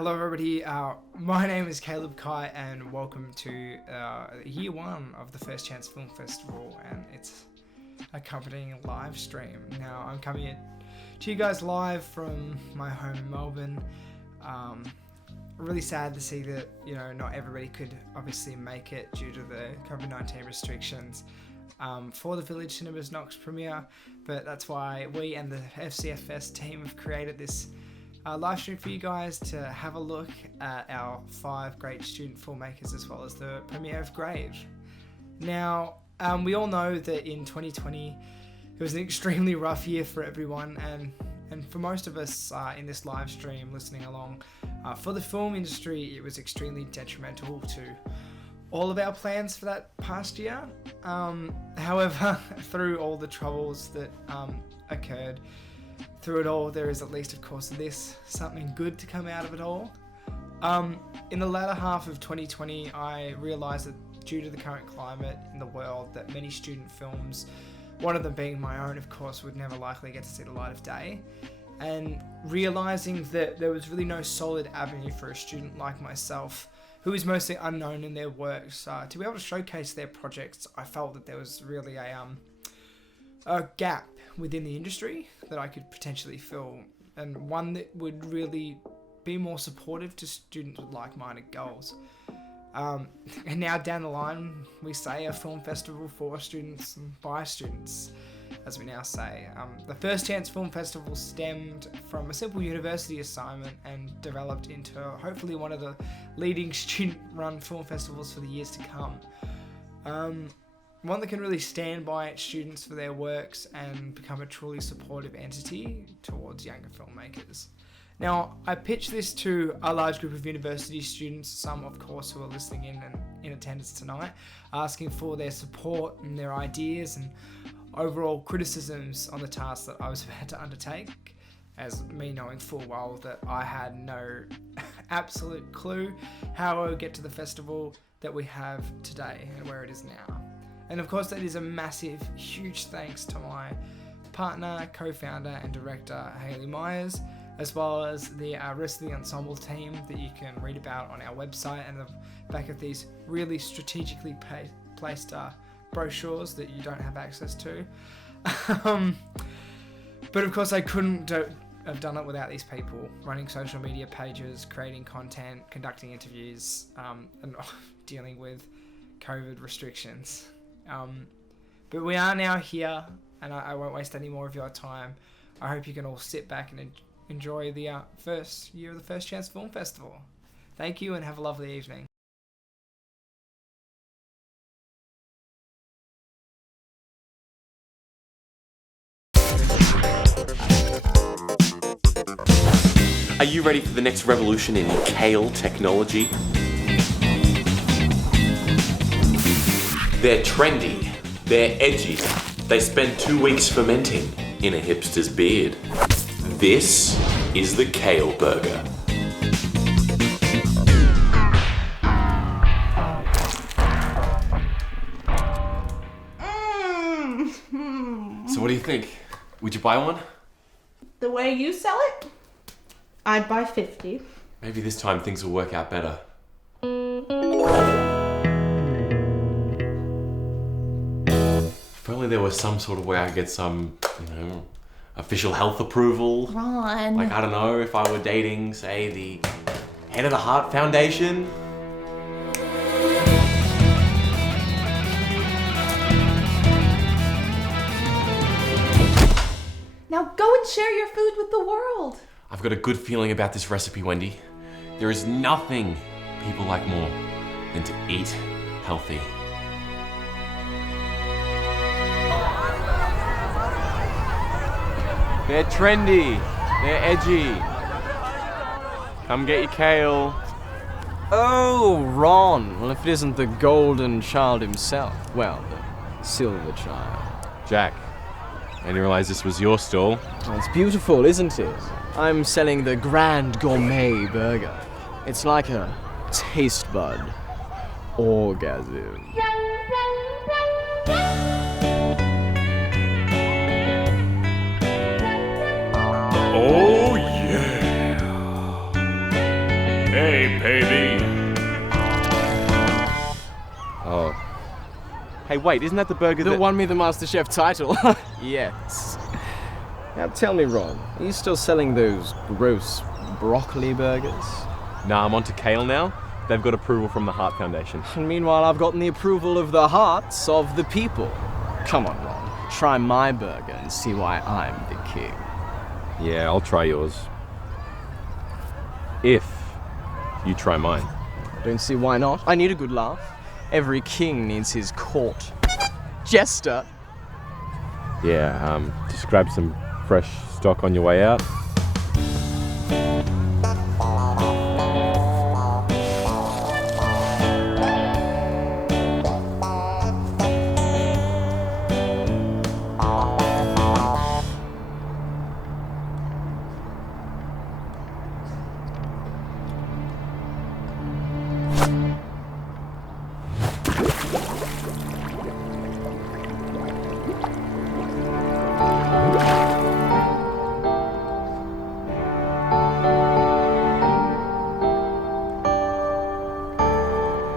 Hello everybody, my name is Caleb Keyte and welcome to year one of the First Chance Film Festival and its accompanying live stream. Now I'm coming to you guys live from my home in Melbourne. Really sad to see that, not everybody could obviously make it due to the COVID-19 restrictions for the Village Cinemas Knox premiere, but that's why we and the FCFS team have created this live stream for you guys to have a look at our 5 great student filmmakers as well as the premiere of Grave. Now, we all know that in 2020 it was an extremely rough year for everyone, and for most of us in this live stream listening along, for the film industry it was extremely detrimental to all of our plans for that past year. However, through all the troubles that occurred, through it all, there is at least, of course, something good to come out of it all. In the latter half of 2020, I realised that due to the current climate in the world, that many student films, one of them being my own, of course, would never likely get to see the light of day. And realising that there was really no solid avenue for a student like myself, who is mostly unknown in their works, to be able to showcase their projects, I felt that there was really a gap within the industry that I could potentially fill, and one that would really be more supportive to students with like-minded goals. And now down the line, we say a film festival for students and by students, as we now say. The First Chance Film Festival stemmed from a simple university assignment and developed into hopefully one of the leading student-run film festivals for the years to come. One that can really stand by its students for their works and become a truly supportive entity towards younger filmmakers. Now, I pitched this to a large group of university students, some of course who are listening in and in attendance tonight, asking for their support and their ideas and overall criticisms on the task that I was about to undertake, as me knowing full well that I had no absolute clue how I would get to the festival that we have today and where it is now. And of course, that is a massive, huge thanks to my partner, co-founder and director, Hayley Myers, as well as the rest of the ensemble team that you can read about on our website and the back of these really strategically placed brochures that you don't have access to. But of course, I couldn't have done it without these people, running social media pages, creating content, conducting interviews, and dealing with COVID restrictions. But we are now here, and I won't waste any more of your time. I hope you can all sit back and enjoy the first year of the First Chance Film Festival. Thank you and have a lovely evening. Are you ready for the next revolution in kale technology? They're trendy, they're edgy, they spend 2 weeks fermenting in a hipster's beard. This is the Kale Burger. So what do you think? Would you buy one? The way you sell it, I'd buy 50. Maybe this time things will work out better. If only there was some sort of way I could get some, official health approval. Ron. Like, I don't know, if I were dating, say, the head of the Heart Foundation. Now go and share your food with the world. I've got a good feeling about this recipe, Wendy. There is nothing people like more than to eat healthy. They're trendy, they're edgy. Come get your kale. Oh, Ron. Well, if it isn't the golden child himself, well, the silver child. Jack, I didn't realize this was your stall. Oh, it's beautiful, isn't it? I'm selling the Grand Gourmet Burger. It's like a taste bud orgasm. Oh yeah! Hey, wait, isn't that the burger That that... won me the MasterChef title. Yes. Now tell me, Ron, are you still selling those gross broccoli burgers? Nah, I'm on to kale now. They've got approval from the Heart Foundation. And meanwhile, I've gotten the approval of the hearts of the people. Come on, Ron. Try my burger and see why I'm the king. Yeah, I'll try yours. If you try mine. Don't see why not. I need a good laugh. Every king needs his court jester. Yeah, just grab some fresh stock on your way out.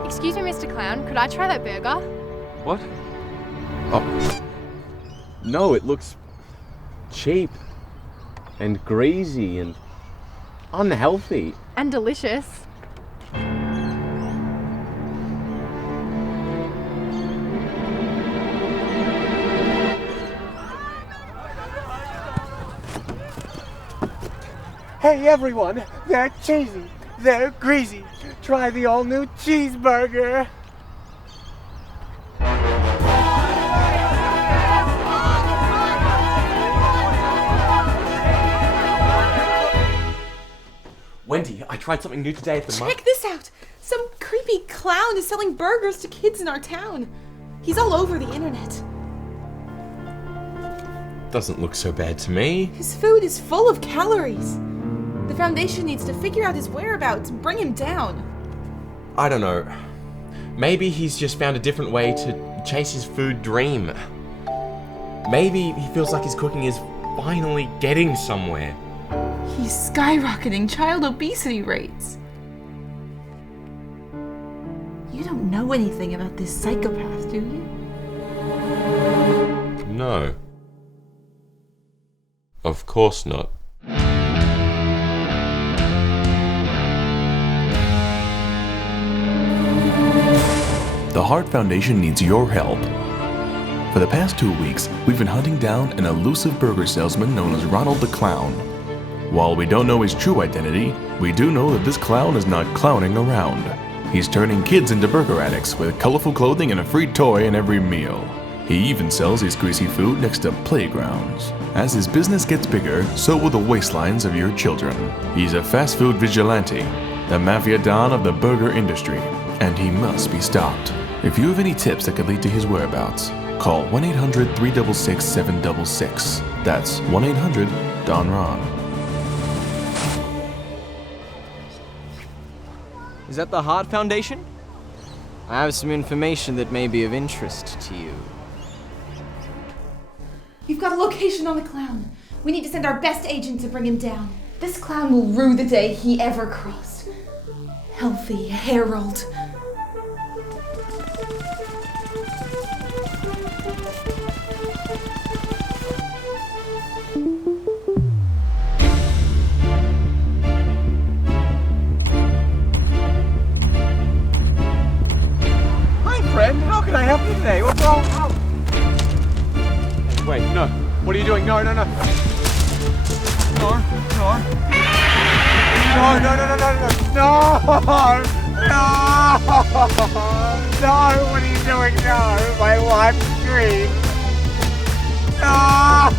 Excuse me, Mr. Clown, could I try that burger? What? Oh. No, it looks cheap and greasy and unhealthy. And delicious. Hey everyone, they're cheesy, they're greasy. Try the all-new cheeseburger. Wendy, I tried something new today at the Check this out! Some creepy clown is selling burgers to kids in our town. He's all over the internet. Doesn't look so bad to me. His food is full of calories. The foundation needs to figure out his whereabouts and bring him down. I don't know. Maybe he's just found a different way to chase his food dream. Maybe he feels like his cooking is finally getting somewhere. He's skyrocketing child obesity rates. You don't know anything about this psychopath, do you? No. Of course not. The Heart Foundation needs your help. For the past 2 weeks, we've been hunting down an elusive burger salesman known as Ronald the Clown. While we don't know his true identity, we do know that this clown is not clowning around. He's turning kids into burger addicts with colorful clothing and a free toy in every meal. He even sells his greasy food next to playgrounds. As his business gets bigger, so will the waistlines of your children. He's a fast food vigilante, the mafia don of the burger industry, and he must be stopped. If you have any tips that could lead to his whereabouts, call 1-800-366-766. That's 1-800-DON-RON. Is that the Heart Foundation? I have some information that may be of interest to you. We've got a location on the clown. We need to send our best agent to bring him down. This clown will rue the day he ever crossed. Healthy Harold. How can I help you today? What's wrong? Oh. Wait, no. What are you doing? No. No. No, what are you doing? No, my wife's dream. No.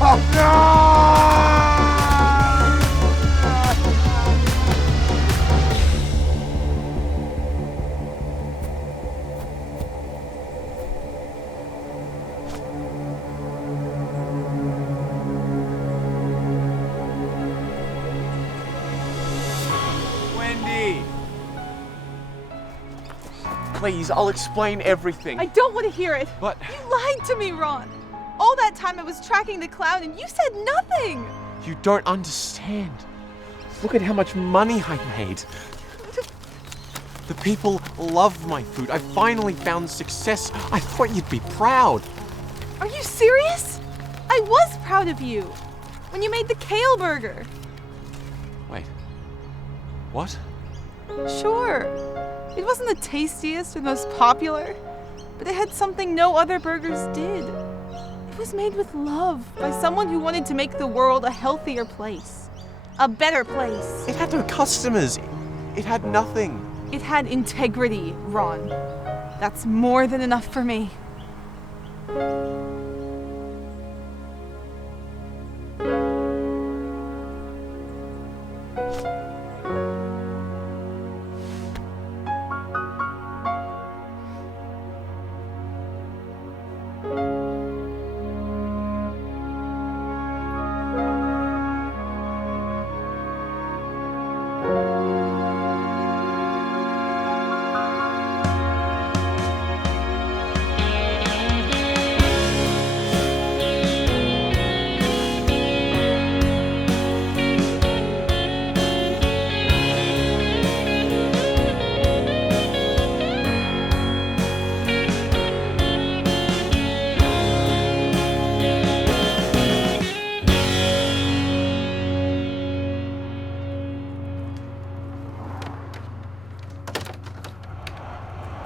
Please, I'll explain everything. I don't want to hear it. But... You lied to me, Ron. All that time I was tracking the clown and you said nothing. You don't understand. Look at how much money I made. The people love my food. I finally found success. I thought you'd be proud. Are you serious? I was proud of you when you made the kale burger. Wait. What? Sure. It wasn't the tastiest or most popular, but it had something no other burgers did. It was made with love by someone who wanted to make the world a healthier place. A better place. It had no customers. It had nothing. It had integrity, Ron. That's more than enough for me.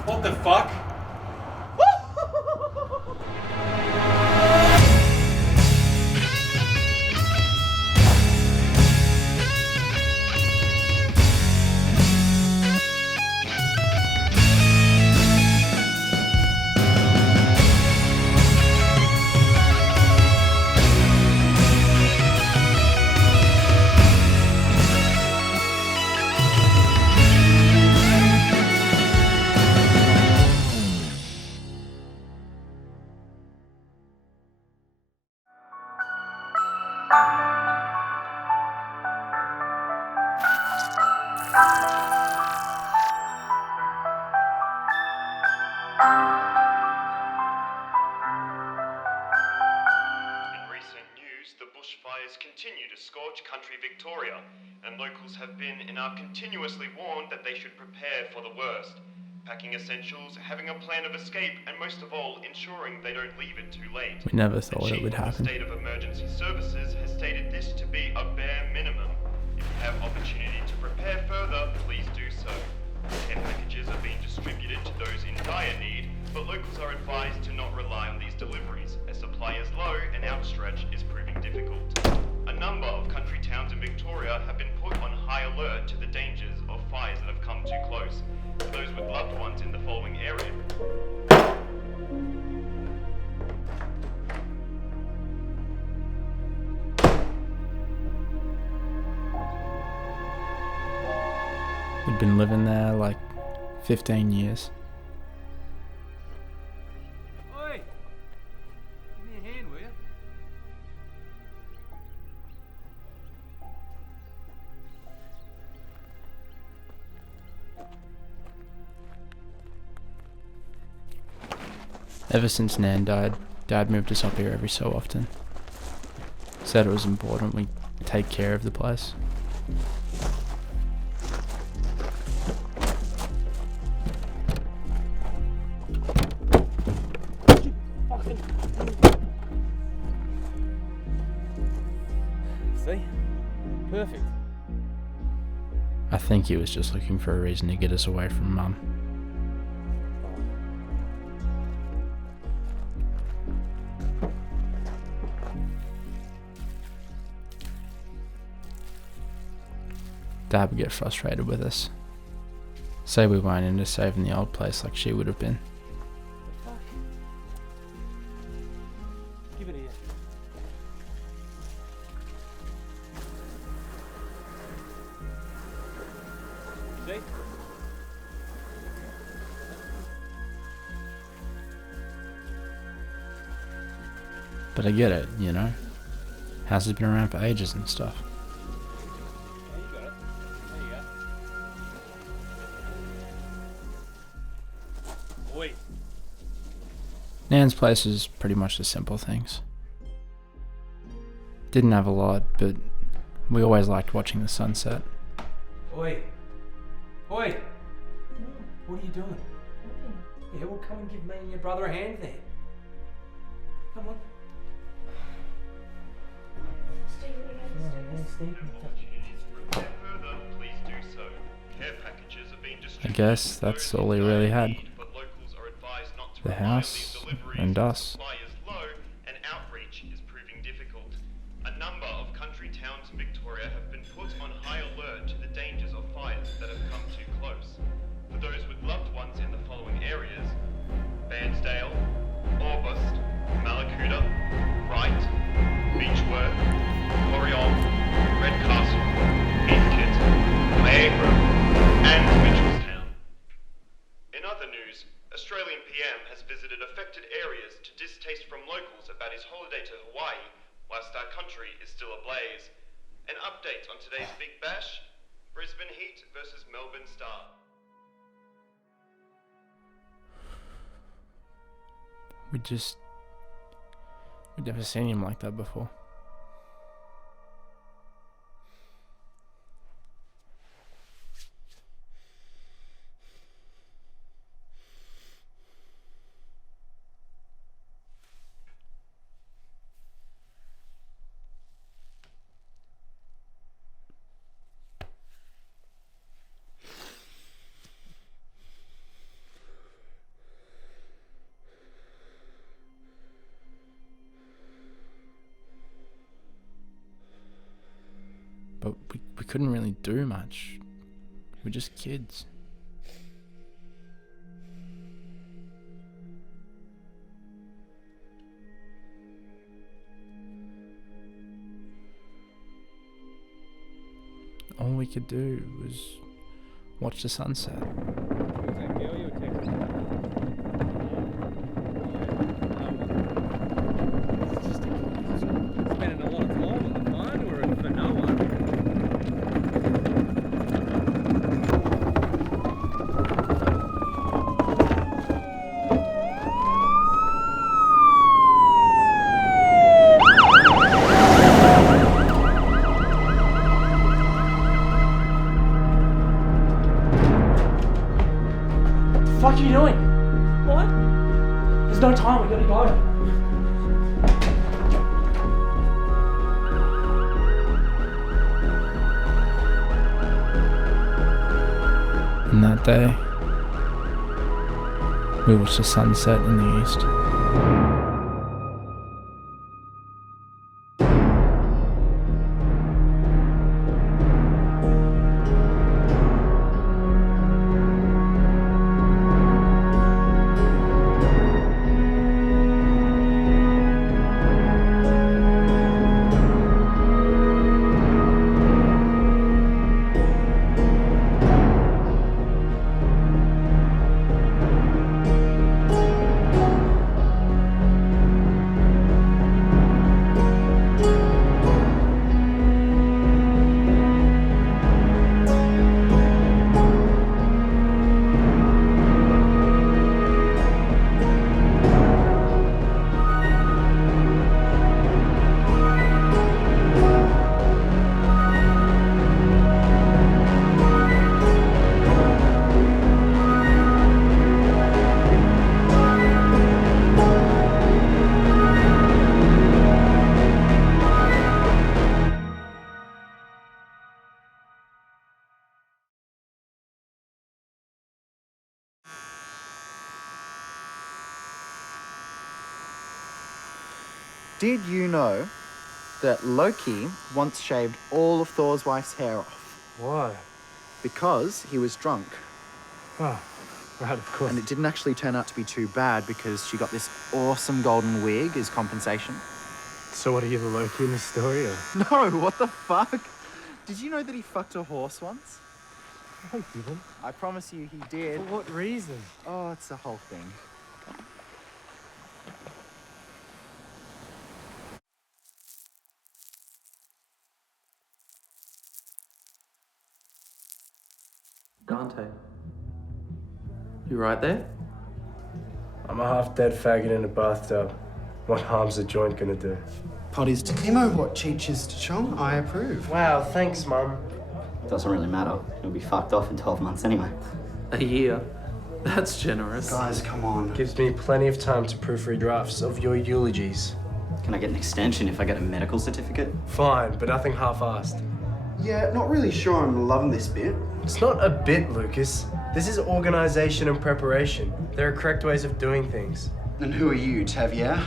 What the fuck? Continue to scorch country Victoria, and locals have been and are continuously warned that they should prepare for the worst, packing essentials, having a plan of escape, and most of all, ensuring they don't leave it too late. We never thought it would happen. The State of Emergency Services has stated this to be a bare minimum. If you have opportunity to prepare further, please do so. Care packages are being distributed to those in dire need, but locals are advised to not rely on these deliveries, as supply is low and outstretch is proving difficult. A number of country towns in Victoria have been put on high alert to the dangers of fires that have come too close. For those with loved ones in the following area. We'd been living there like 15 years. Oi! Give me a hand, will you? Ever since Nan died, Dad moved us up here every so often. Said it was important we take care of the place. See? Perfect. I think he was just looking for a reason to get us away from Mum. Dad would get frustrated with us. Say we weren't into saving the old place like she would have been. Give it here. See? But I get it, you know? House has been around for ages and stuff. Nan's place is pretty much the simple things. Didn't have a lot, but we always liked watching the sunset. Oi! Oi! What are you doing? Yeah, well, come and give me and your brother a hand then. Come on. I guess that's all he really had. The house and us. A number of country towns in Victoria have been put on high alert to the dangers of fires that have come too close. For those with loved ones in the following areas: Bairnsdale, Orbost, Malakuta, Wright, Beechworth, Corriol, Redcastle, Heathcote, Niagara, and Mitchellstown. In other news, Australian PM has visited affected areas to distaste from locals about his holiday to Hawaii, whilst our country is still ablaze. An update on today's Big Bash: Brisbane Heat versus Melbourne Star. We'd never seen him like that before. But we couldn't really do much. We were just kids. All we could do was watch the sunset. Spending a lot of time on the phone or for no one? What are you doing? What? There's no time, we gotta go. And that day, we watched the sunset in the east. Did you know that Loki once shaved all of Thor's wife's hair off? Why? Because he was drunk. Oh, right, of course. And it didn't actually turn out to be too bad because she got this awesome golden wig as compensation. So what, are you the Loki in the story, or? No, what the fuck? Did you know that he fucked a horse once? I didn't. I promise you he did. For what reason? Oh, it's the whole thing. Dante, you right there? I'm a half-dead faggot in a bathtub. What harm's a joint gonna do? Potties to Timo, what cheeches to Chong, I approve. Wow, thanks, Mum. Doesn't really matter. He'll be fucked off in 12 months anyway. A year? That's generous. Guys, come on. Gives me plenty of time to proofread drafts of your eulogies. Can I get an extension if I get a medical certificate? Fine, but nothing half-assed. Yeah, not really sure I'm loving this bit. It's not a bit, Lucas. This is organization and preparation. There are correct ways of doing things. And who are you, Tavier?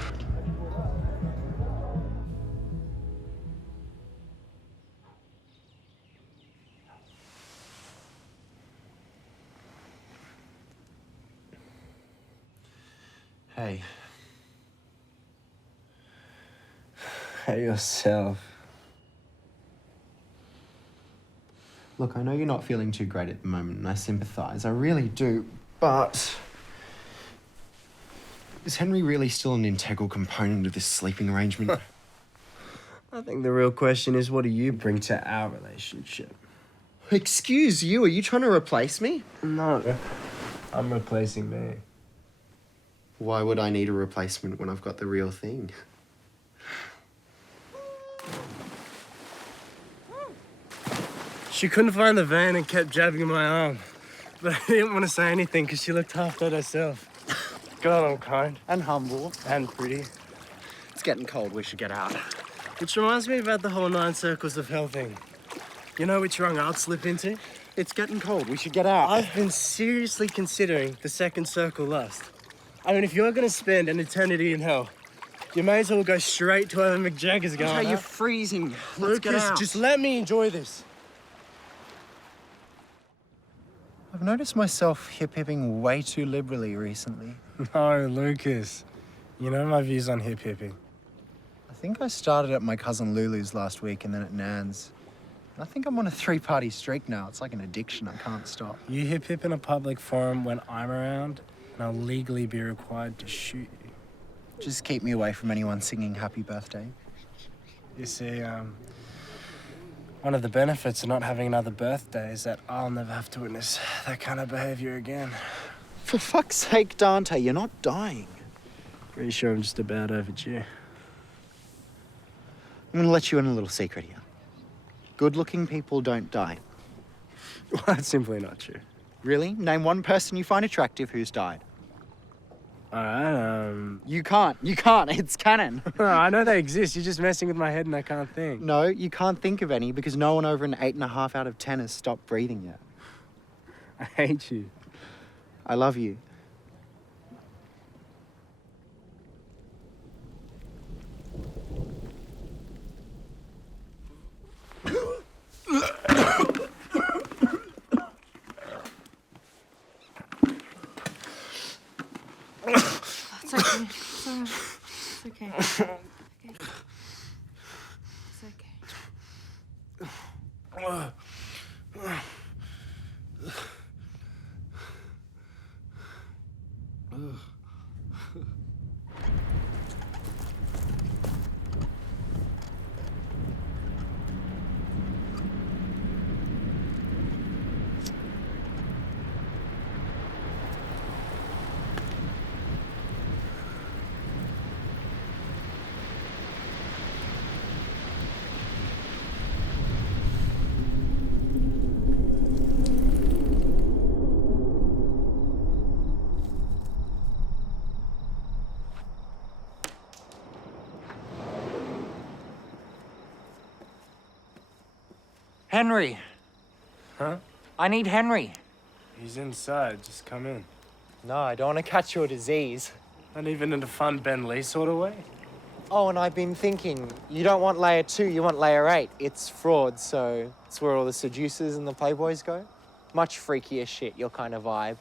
Hey. Hey yourself. Look, I know you're not feeling too great at the moment, and I sympathise. I really do, but... Is Henry really still an integral component of this sleeping arrangement? I think the real question is, what do you bring to our relationship? Excuse you, are you trying to replace me? No, I'm replacing me. Why would I need a replacement when I've got the real thing? She couldn't find the van and kept jabbing my arm. But I didn't want to say anything because she looked half dead herself. God, I'm kind. And humble. And pretty. It's getting cold, we should get out. Which reminds me about the whole 9 circles of hell thing. You know which rung I'd slip into? It's getting cold, we should get out. I've been seriously considering the second circle last. I mean, if you're going to spend an eternity in hell, you may as well go straight to where McJagger's going. Okay, you're freezing. Let's get Lucas, out. just let me enjoy this. I've noticed myself hip-hipping way too liberally recently. No, Lucas. You know my views on hip-hipping. I think I started at my cousin Lulu's last week and then at Nan's. I think I'm on a 3-party streak now. It's like an addiction. I can't stop. You hip-hip in a public forum when I'm around, and I'll legally be required to shoot you. Just keep me away from anyone singing happy birthday. You see, one of the benefits of not having another birthday is that I'll never have to witness that kind of behavior again. For fuck's sake, Dante, you're not dying. Pretty sure I'm just about overdue. I'm gonna let you in a little secret here. Good-looking people don't die. Well, that's simply not true. Really? Name one person you find attractive who's died. Alright, You can't. It's canon. No, I know they exist. You're just messing with my head and I can't think. No, you can't think of any because no one over an 8.5 out of 10 has stopped breathing yet. I hate you. I love you. It's okay. It's okay. It's okay. It's okay. Henry. Huh? I need Henry. He's inside. Just come in. No, I don't want to catch your disease. Not even in a fun Ben Lee sort of way. Oh, and I've been thinking, you don't want layer 2, you want layer 8. It's fraud, so it's where all the seducers and the playboys go. Much freakier shit, your kind of vibe.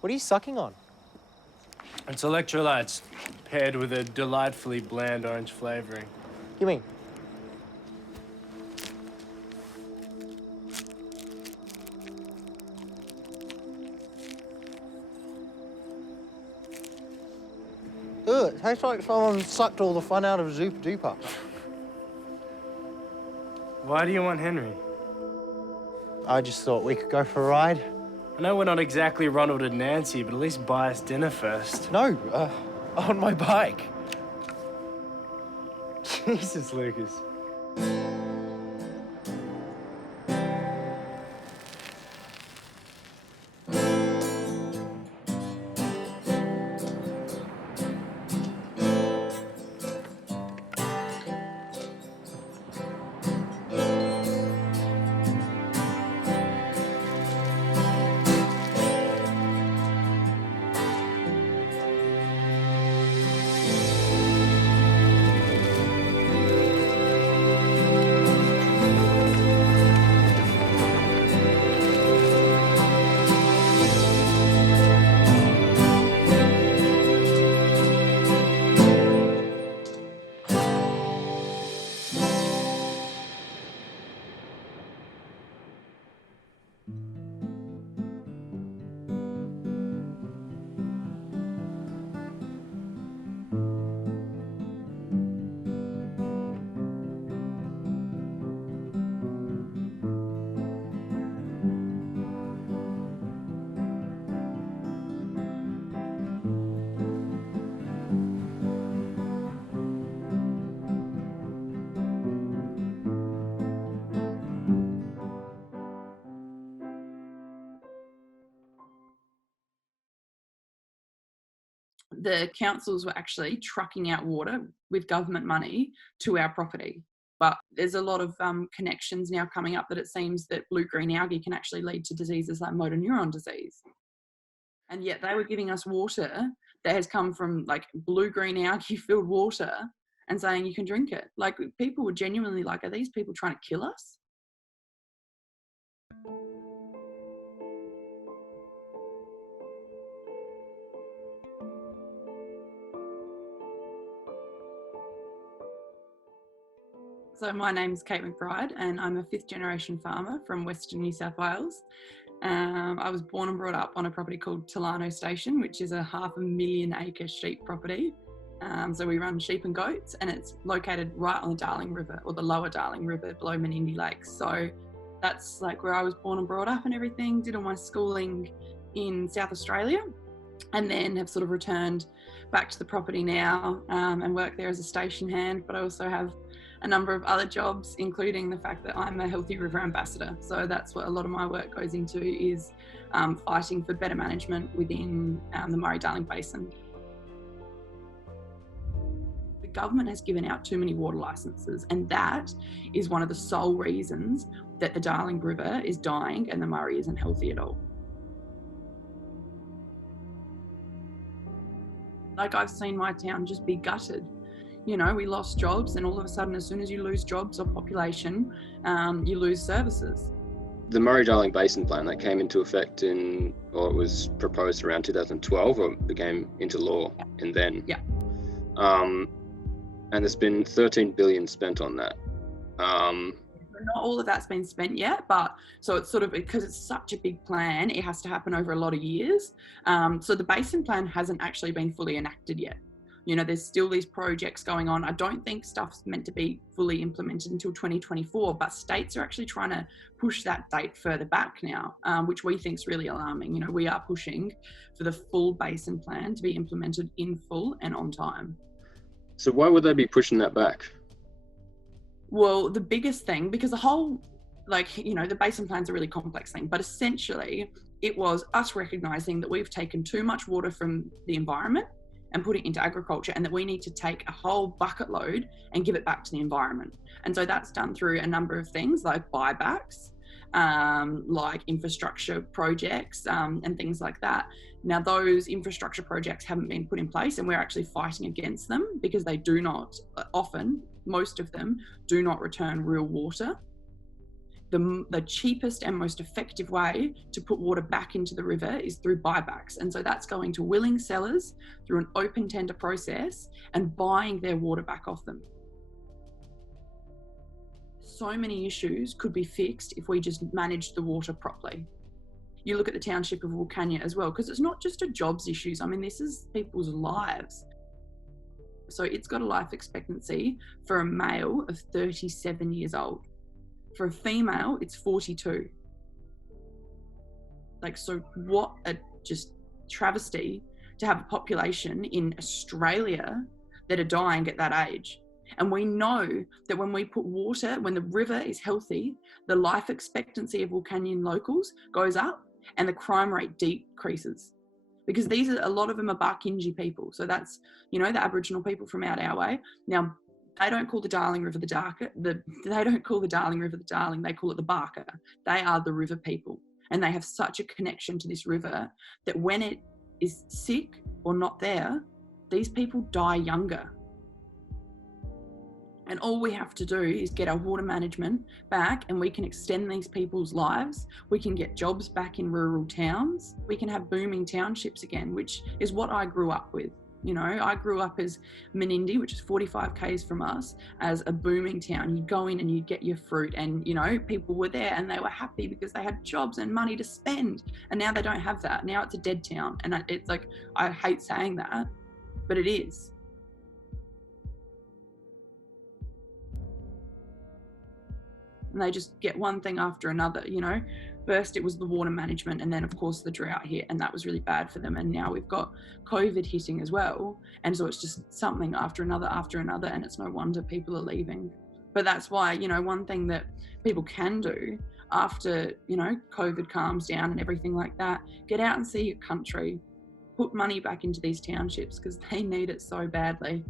What are you sucking on? It's electrolytes paired with a delightfully bland orange flavoring. You mean? Ugh, it tastes like someone sucked all the fun out of Zupa Duper. Why do you want Henry? I just thought we could go for a ride. I know we're not exactly Ronald and Nancy, but at least buy us dinner first. No, on my bike. Jesus, Lucas. the councils were actually trucking out water with government money to our property. But there's a lot of connections now coming up that it seems that blue-green algae can actually lead to diseases like motor neuron disease. And yet they were giving us water that has come from like blue-green algae-filled water and saying you can drink it. Like, people were genuinely like, are these people trying to kill us? So my name's Keyte McBride and I'm a 5th generation farmer from Western New South Wales. I was born and brought up on a property called Tolano Station, which is a 500,000 acre sheep property. So we run sheep and goats, and it's located right on the Darling River, or the lower Darling River below Menindee Lakes. So that's like where I was born and brought up and everything. Did all my schooling in South Australia, and then have sort of returned back to the property now and work there as a station hand. But I also have a number of other jobs, including the fact that I'm a Healthy River Ambassador. So that's what a lot of my work goes into, is fighting for better management within the Murray-Darling Basin. The government has given out too many water licences, and that is one of the sole reasons that the Darling River is dying and the Murray isn't healthy at all. Like, I've seen my town just be gutted. You know, we lost jobs, and all of a sudden, as soon as you lose jobs or population, you lose services. The Murray-Darling Basin Plan that came into effect it was proposed around 2012, or became into law, and then. Yeah. And there's been 13 billion spent on that. Not all of that's been spent yet, but so it's sort of, because it's such a big plan, it has to happen over a lot of years. So the Basin Plan hasn't actually been fully enacted yet. You know, there's still these projects going on. I don't think stuff's meant to be fully implemented until 2024, but states are actually trying to push that date further back now, which we think is really alarming. You know, we are pushing for the full Basin Plan to be implemented in full and on time. So why would they be pushing that back? Well, the biggest thing, because the whole, the Basin Plan's a really complex thing, but essentially it was us recognising that we've taken too much water from the environment and put it into agriculture, and that we need to take a whole bucket load and give it back to the environment. And so that's done through a number of things like buybacks, like infrastructure projects, and things like that. Now, those infrastructure projects haven't been put in place, and we're actually fighting against them because they do not, often, most of them, do not return real water. The cheapest and most effective way to put water back into the river is through buybacks. And so that's going to willing sellers through an open tender process and buying their water back off them. So many issues could be fixed if we just managed the water properly. You look at the township of Wilcannia as well, because it's not just a jobs issues. I mean, this is people's lives. So it's got a life expectancy for a male of 37 years old. For a female, it's 42. So what a just travesty to have a population in Australia that are dying at that age. And we know that when we put water, when the river is healthy, the life expectancy of Wilcannian locals goes up and the crime rate decreases. Because a lot of them are Barkindji people. So that's, the Aboriginal people from out our way. Now, they don't call the Darling River they don't call the Darling River the Darling, they call it the Barker. They are the river people. And they have such a connection to this river that when it is sick or not there, these people die younger. And all we have to do is get our water management back, and we can extend these people's lives. We can get jobs back in rural towns. We can have booming townships again, which is what I grew up with. I grew up as Menindee, which is 45 k's from us, as a booming town. You'd go in and you'd get your fruit, and people were there and they were happy because they had jobs and money to spend. And now they don't have that. Now it's a dead town. And it's like, I hate saying that, but it is. And they just get one thing after another. First it was the water management, and then of course the drought hit, and that was really bad for them. And now we've got COVID hitting as well, and so it's just something after another, and it's no wonder people are leaving. But that's why, one thing that people can do after, COVID calms down and everything like that, get out and see your country. put money back into these townships because they need it so badly.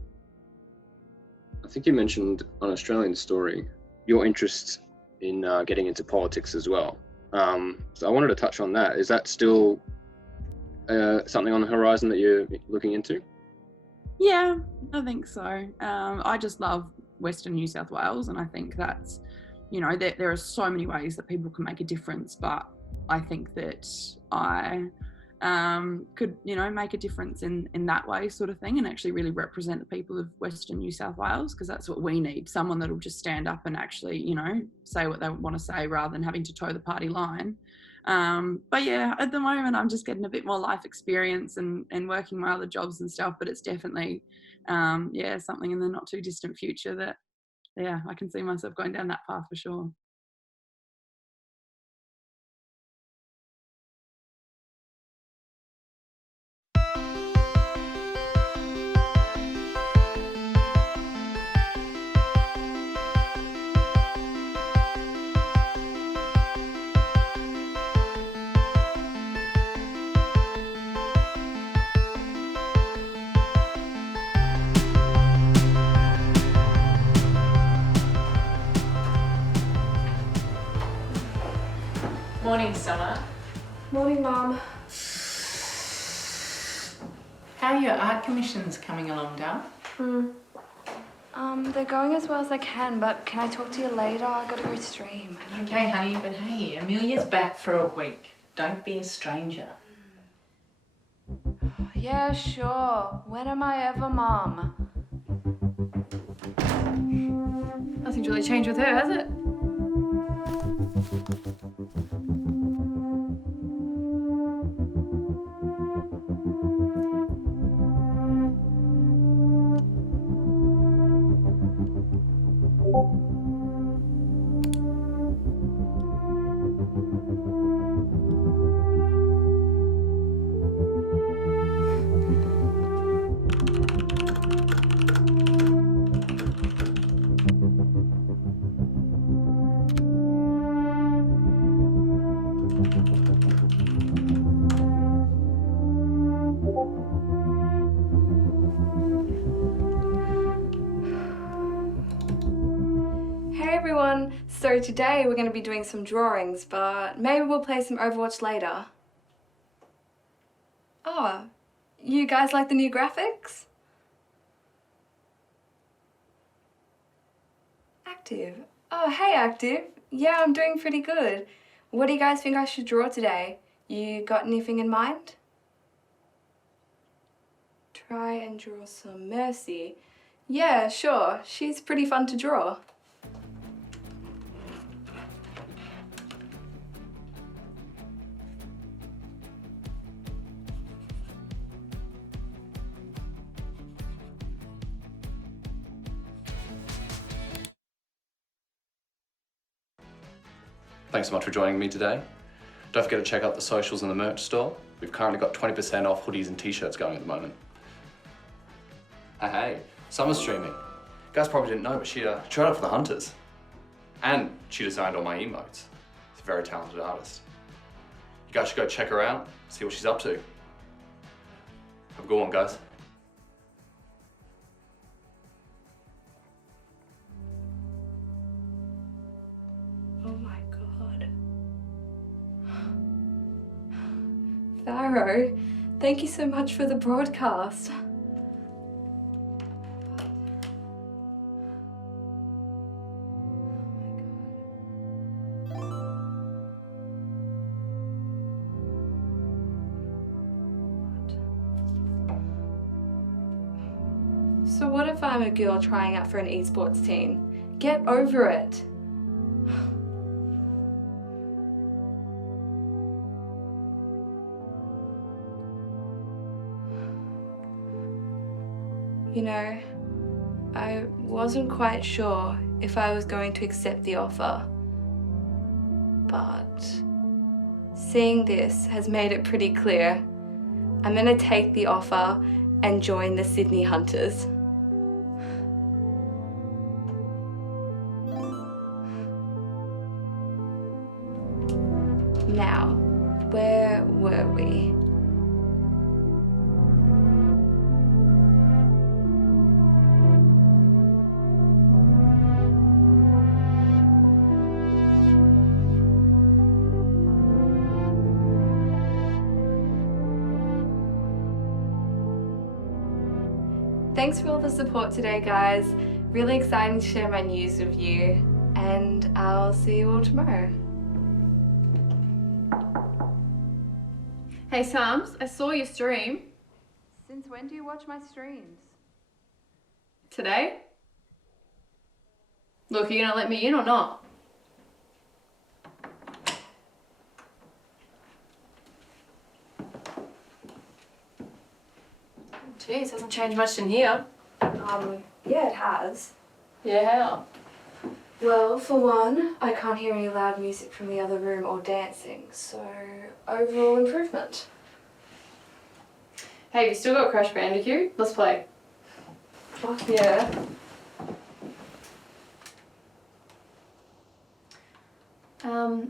I think you mentioned on Australian Story your interest in getting into politics as well. So I wanted to touch on that. Is that still something on the horizon that you're looking into? Yeah, I think so. I just love Western New South Wales, and I think that's, you know, there are so many ways that people can make a difference, but I think that I could, you know, make a difference in that way sort of thing, and actually really represent the people of Western New South Wales, because that's what we need. Someone that'll just stand up and actually, you know, say what they want to say rather than having to toe the party line. But yeah, at the moment I'm just getting a bit more life experience and working my other jobs and stuff, but it's definitely, something in the not too distant future that, yeah, I can see myself going down that path for sure. Morning, Summer. Morning, Mum. How are your art commissions coming along, Dal? They're going as well as they can, but can I talk to you later? I gotta go stream. Okay, honey, but hey, Amelia's back for a week. Don't be a stranger. Yeah, sure. When am I ever, Mum? Nothing's really changed with her, has it? So today we're going to be doing some drawings, but maybe we'll play some Overwatch later. Oh, you guys like the new graphics? Active. Oh, hey Active. Yeah, I'm doing pretty good. What do you guys think I should draw today? You got anything in mind? Try and draw some Mercy. Yeah, sure. She's pretty fun to draw. Thanks so much for joining me today. Don't forget to check out the socials in the merch store. We've currently got 20% off hoodies and t-shirts going at the moment. Hey, Summer's streaming. You guys probably didn't know, but she tried out for the Hunters. And she designed all my emotes. She's a very talented artist. You guys should go check her out, see what she's up to. Have a good one, guys. Oh my God. Pharaoh, thank you so much for the broadcast. So what if I'm a girl trying out for an esports team? Get over it. You know, I wasn't quite sure if I was going to accept the offer, but seeing this has made it pretty clear. I'm gonna take the offer and join the Sydney Hunters. Now, where were we? Thanks for all the support today, guys. Really exciting to share my news with you, and I'll see you all tomorrow. Hey Sams, I saw your stream. Since when do you watch my streams? Today? Look, are you gonna let me in or not? Jeez, hasn't changed much in here. Yeah, it has. Yeah, how? Well, for one, I can't hear any loud music from the other room or dancing, so overall improvement. Hey, you still got Crash Bandicoot? Let's play. Fuck yeah.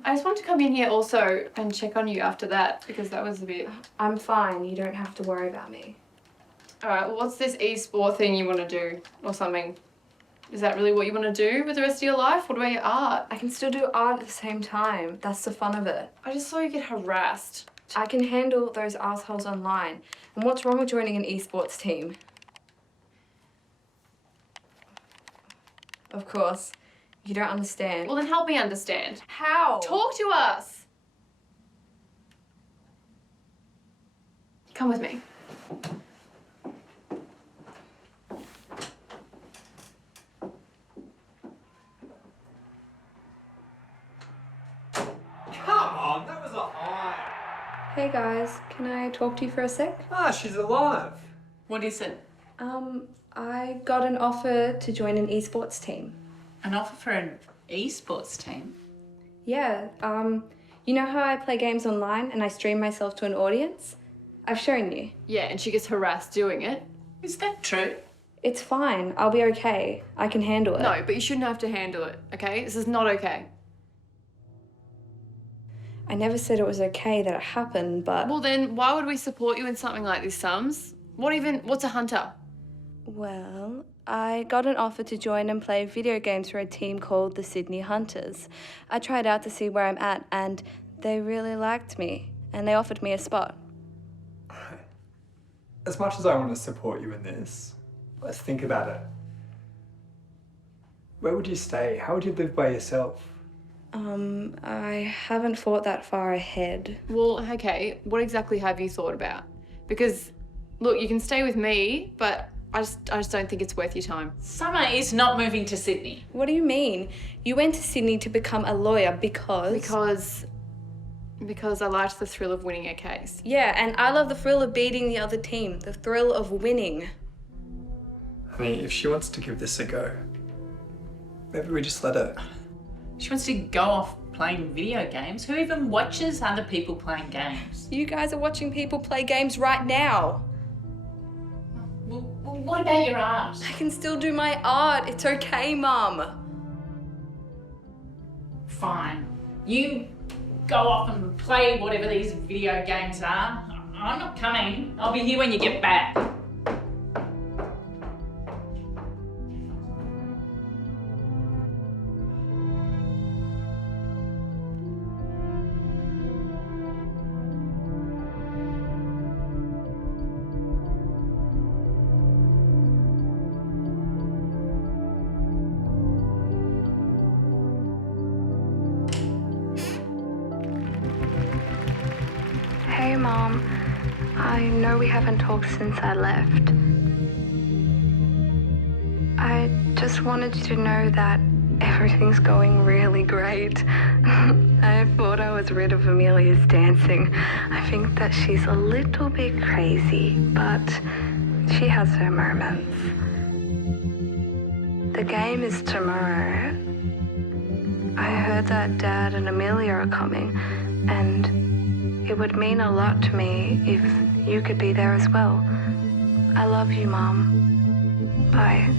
I just wanted to come in here also and check on you after that, because that was a bit... I'm fine, you don't have to worry about me. Alright, well, what's this e-sport thing you want to do, or something? Is that really what you want to do with the rest of your life? What about your art? I can still do art at the same time. That's the fun of it. I just saw you get harassed. I can handle those assholes online. And what's wrong with joining an esports team? Of course, you don't understand. Well, then help me understand. How? Talk to us! Come with me. Come on, that was a high. Hey guys, can I talk to you for a sec? Ah, she's alive. What is it? I got an offer to join an esports team. An offer for an esports team? Yeah, you know how I play games online and I stream myself to an audience? I've shown you. Yeah, and she gets harassed doing it. Is that true? It's fine, I'll be okay. I can handle it. No, but you shouldn't have to handle it, okay? This is not okay. I never said it was okay that it happened, but... Well then, why would we support you in something like this, Sums? What's a hunter? Well, I got an offer to join and play video games for a team called the Sydney Hunters. I tried out to see where I'm at and they really liked me and they offered me a spot. As much as I want to support you in this, let's think about it. Where would you stay? How would you live by yourself? I haven't thought that far ahead. Well, okay, what exactly have you thought about? Because, look, you can stay with me, but I just don't think it's worth your time. Summer is not moving to Sydney. What do you mean? You went to Sydney to become a lawyer because... Because I liked the thrill of winning a case. Yeah, and I love the thrill of beating the other team, the thrill of winning. I mean, if she wants to give this a go, maybe we just let her. She wants to go off playing video games. Who even watches other people playing games? You guys are watching people play games right now. Well, what about your art? I can still do my art. It's okay, Mum. Fine. You go off and play whatever these video games are. I'm not coming. I'll be here when you get back. Hey, Mom. I know we haven't talked since I left. I just wanted you to know that everything's going really great. I thought I was rid of Amelia's dancing. I think that she's a little bit crazy, but she has her moments. The game is tomorrow. I heard that Dad and Amelia are coming, and it would mean a lot to me if you could be there as well. I love you, Mom. Bye.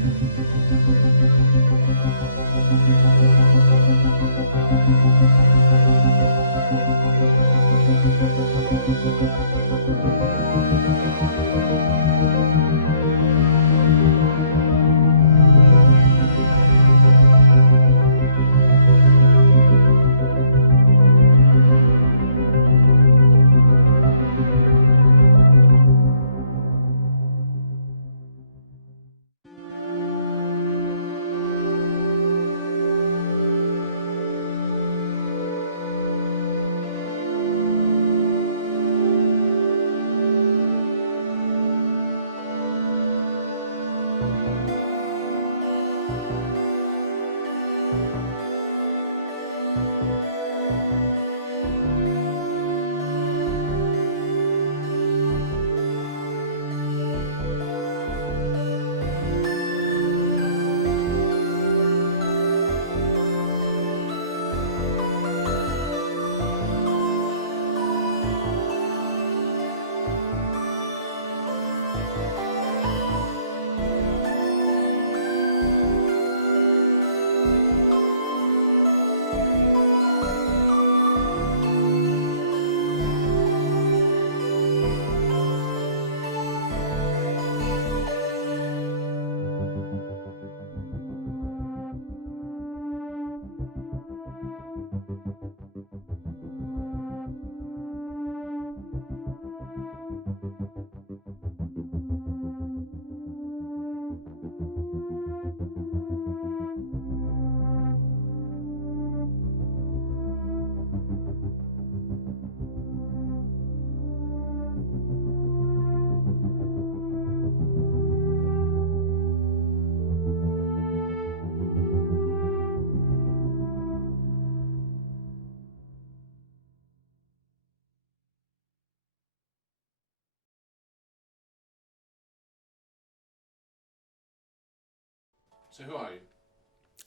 So who are you?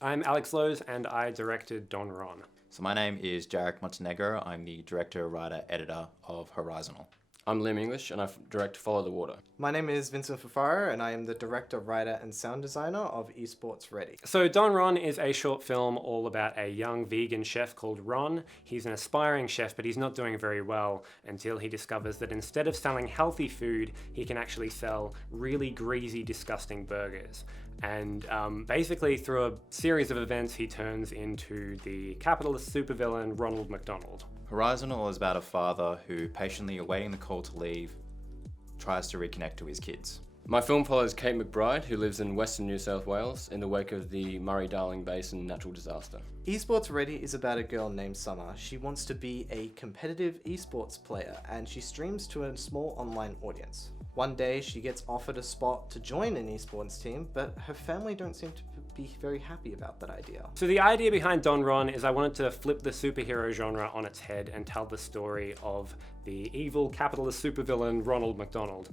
I'm Alex Lowe's and I directed Don Ron. So my name is Jarrek Montenegro. I'm the director, writer, editor of HORIZONAL. I'm Liam English and I direct Follow the Water. My name is Vincent Fafaro and I am the director, writer and sound designer of Esports Ready. So Don Ron is a short film all about a young vegan chef called Ron. He's an aspiring chef, but he's not doing very well until he discovers that instead of selling healthy food, he can actually sell really greasy, disgusting burgers. And basically through a series of events, he turns into the capitalist supervillain Ronald McDonald. HORIZONAL is about a father who, patiently awaiting the call to leave, tries to reconnect to his kids. My film follows Keyte McBride, who lives in Western New South Wales in the wake of the Murray-Darling Basin natural disaster. Esports Ready is about a girl named Summer. She wants to be a competitive esports player and she streams to a small online audience. One day she gets offered a spot to join an esports team, but her family don't seem to be very happy about that idea. So the idea behind Don Ron is I wanted to flip the superhero genre on its head and tell the story of the evil capitalist supervillain Ronald McDonald.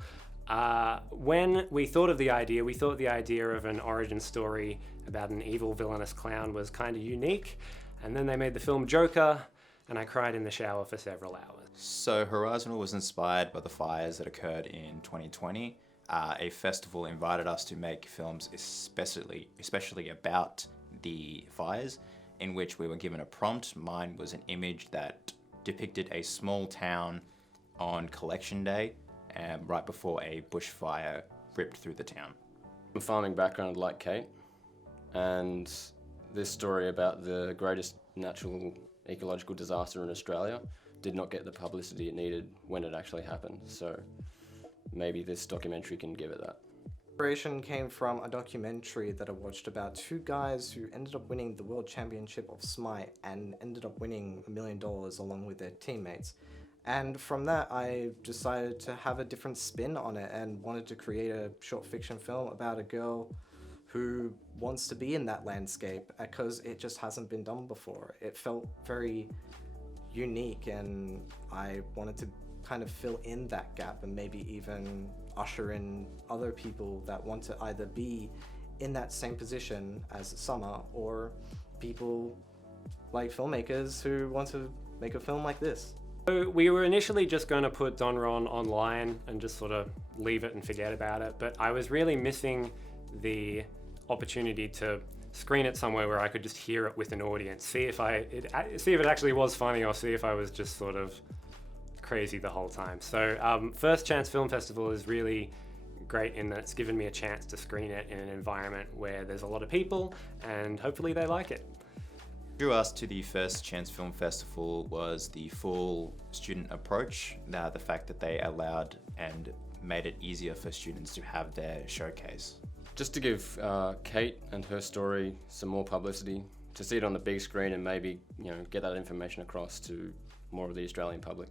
When we thought of the idea, we thought the idea of an origin story about an evil villainous clown was kind of unique, and then they made the film Joker, and I cried in the shower for several hours. So HORIZONAL was inspired by the fires that occurred in 2020. A festival invited us to make films especially about the fires, in which we were given a prompt. Mine was an image that depicted a small town on collection day, right before a bushfire ripped through the town. I'm a farming background like Keyte, and this story about the greatest natural ecological disaster in Australia did not get the publicity it needed when it actually happened. So maybe this documentary can give it that. Inspiration came from a documentary that I watched about two guys who ended up winning the World Championship of Smite and ended up winning $1 million along with their teammates. And from that, I decided to have a different spin on it and wanted to create a short fiction film about a girl who wants to be in that landscape because it just hasn't been done before. It felt very unique and I wanted to kind of fill in that gap and maybe even usher in other people that want to either be in that same position as Summer or people like filmmakers who want to make a film like this. So we were initially just going to put Don Ron online and just sort of leave it and forget about it, but I was really missing the opportunity to screen it somewhere where I could just hear it with an audience, see if it actually was funny or see if I was just sort of crazy the whole time. So First Chance Film Festival is really great in that it's given me a chance to screen it in an environment where there's a lot of people and hopefully they like it. Drew us to the First Chance Film Festival was the full student approach, the fact that they allowed and made it easier for students to have their showcase. Just to give Keyte and her story some more publicity, to see it on the big screen and maybe get that information across to more of the Australian public.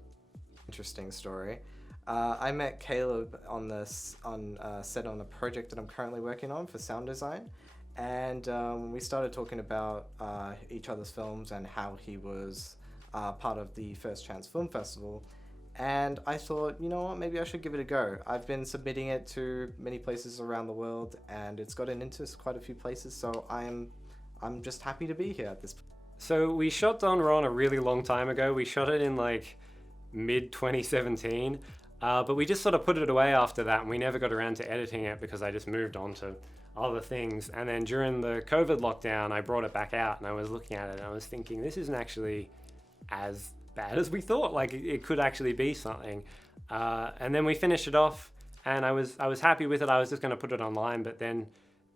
Interesting story. I met Caleb on set on a project that I'm currently working on for sound design, and we started talking about each other's films and how he was part of the First Chance Film Festival. And I thought, you know what, maybe I should give it a go. I've been submitting it to many places around the world and it's gotten into quite a few places, so I'm just happy to be here at this point. So we shot Don Ron a really long time ago. We shot it in like mid-2017, but we just sort of put it away after that and we never got around to editing it because I just moved on to other things. And then during the COVID lockdown, I brought it back out and I was looking at it and I was thinking, this isn't actually as bad as we thought. Like it could actually be something. And then we finished it off and I was happy with it. I was just going to put it online, but then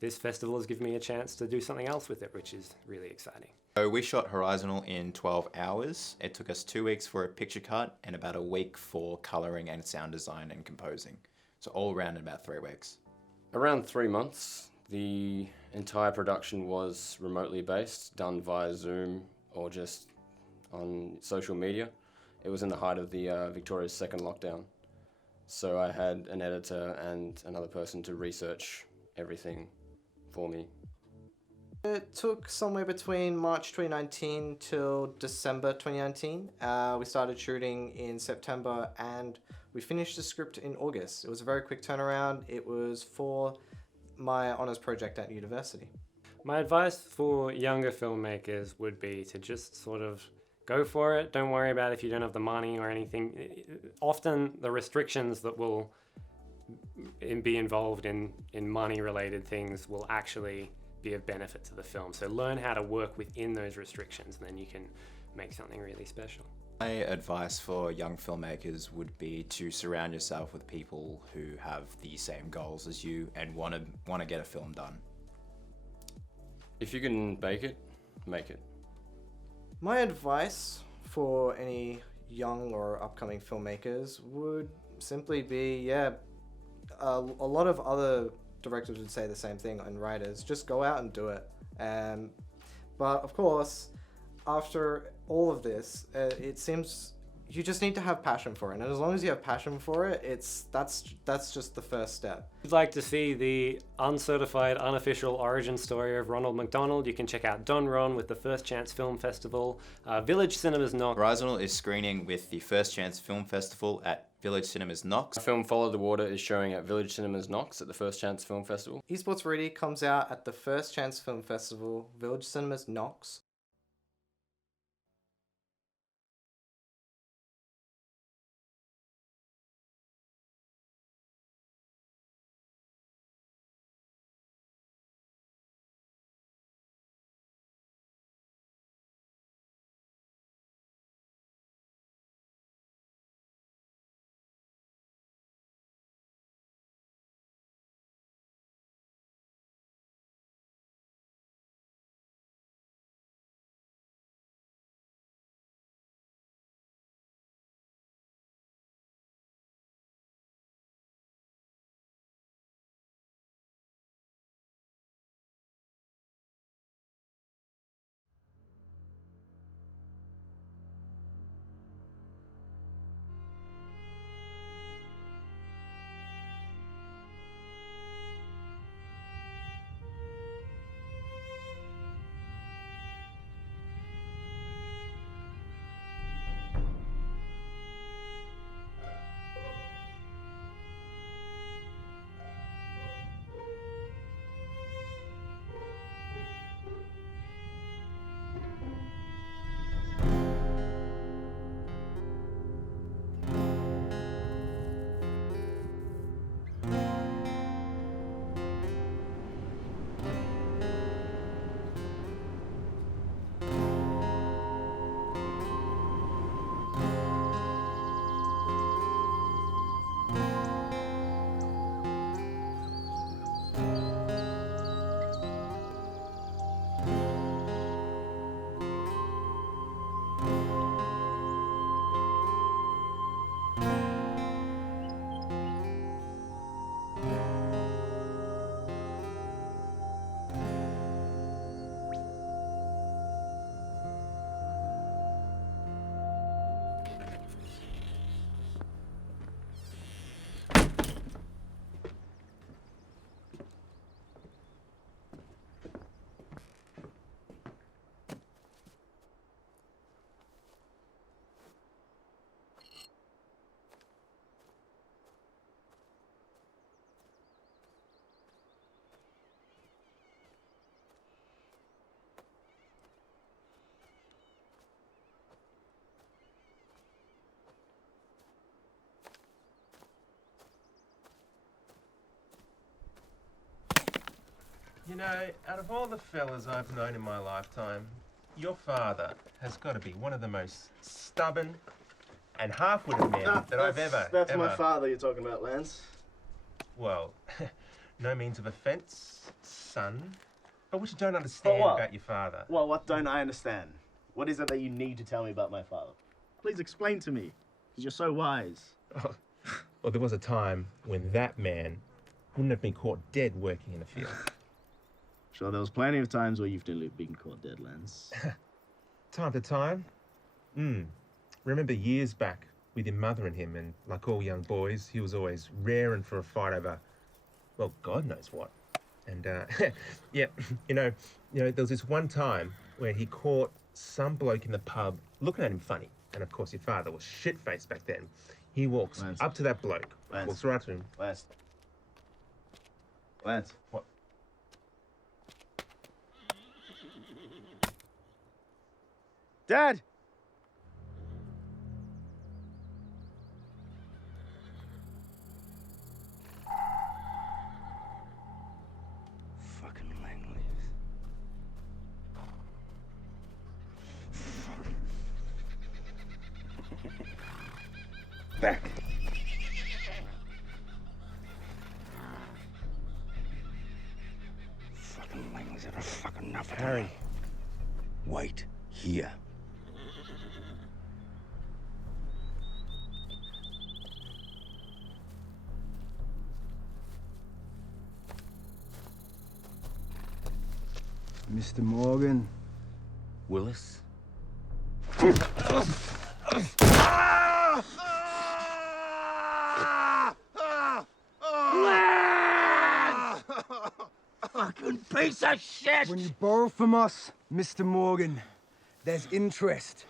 this festival has given me a chance to do something else with it, which is really exciting. So we shot HORIZONAL in 12 hours. It took us 2 weeks for a picture cut and about a week for colouring and sound design and composing. So all around in about 3 weeks. Around 3 months, the entire production was remotely based, done via Zoom or just on social media. It was in the height of the Victoria's second lockdown. So I had an editor and another person to research everything for me. It took somewhere between March 2019 till December 2019. We started shooting in September and we finished the script in August. It was a very quick turnaround. It was for my honours project at university. My advice for younger filmmakers would be to just sort of go for it. Don't worry about if you don't have the money or anything. Often the restrictions that will be involved in money-related things will actually be of benefit to the film. So learn how to work within those restrictions, and then you can make something really special. My advice for young filmmakers would be to surround yourself with people who have the same goals as you and want to get a film done. If you can bake it, make it. My advice for any young or upcoming filmmakers would simply be, a lot of other directors would say the same thing, and writers, just go out and do it. But of course, after all of this, it seems you just need to have passion for it, and as long as you have passion for it, that's just the first step. If you'd like to see the uncertified, unofficial origin story of Ronald McDonald, you can check out Don Ron with the First Chance Film Festival. Village Cinemas Knox. HORIZONAL is screening with the First Chance Film Festival at Village Cinemas Knox. The film Follow the Water is showing at Village Cinemas Knox at the First Chance Film Festival. Esports Ready comes out at the First Chance Film Festival, Village Cinemas Knox. You know, out of all the fellas I've known in my lifetime, your father has got to be one of the most stubborn and half-witted men that I've ever... That's my father you're talking about, Lance. Well, no means of offence, son. But what you don't understand what? about your father... Well, what don't I understand? What is it that you need to tell me about my father? Please explain to me, because you're so wise. Well, there was a time when that man wouldn't have been caught dead working in the field. Sure, there was plenty of times where you've been caught dead, Lance. Time to time. Remember years back with your mother and him, and like all young boys, he was always raring for a fight over, well, God knows what. And yeah, you know, there was this one time where he caught some bloke in the pub looking at him funny. And of course, your father was shit-faced back then. He walks Lance. up to that bloke, Lance. walks right to him. Lance. Lance. What? Dad! Fucking Langleaves. Back. Fucking Langleaves had a fucking enough of Harry. Wait here. Mr. Morgan. Willis? Fucking piece of shit! When you borrow from us, Mr. Morgan, there's interest.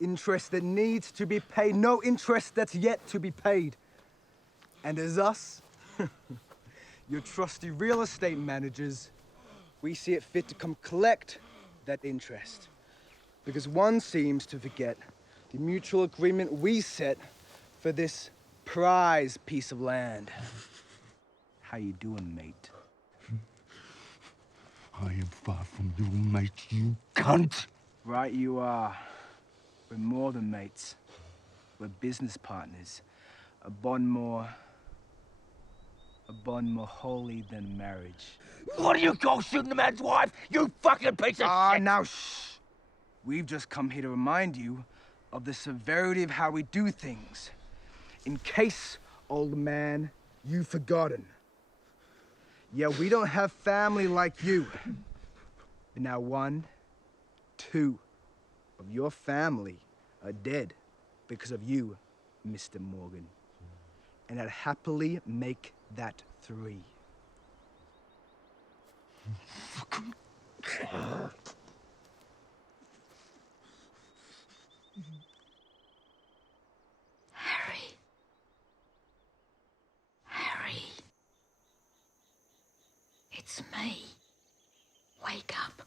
Interest that needs to be paid. No interest that's yet to be paid. And as us, your trusty real estate managers, we see it fit to come collect that interest. Because one seems to forget the mutual agreement we set for this prize piece of land. How you doing, mate? I am far from you, mate, you cunt! Right you are. We're more than mates. We're business partners. A bond more holy than marriage. What do you call shooting a man's wife, you fucking piece of shit? Now shh! We've just come here to remind you of the severity of how we do things. In case, old man, you've forgotten. Yeah, we don't have family like you. And now 1, 2 of your family are dead because of you, Mr. Morgan. And I'd happily make that 3. Harry. Harry. It's me. Wake up.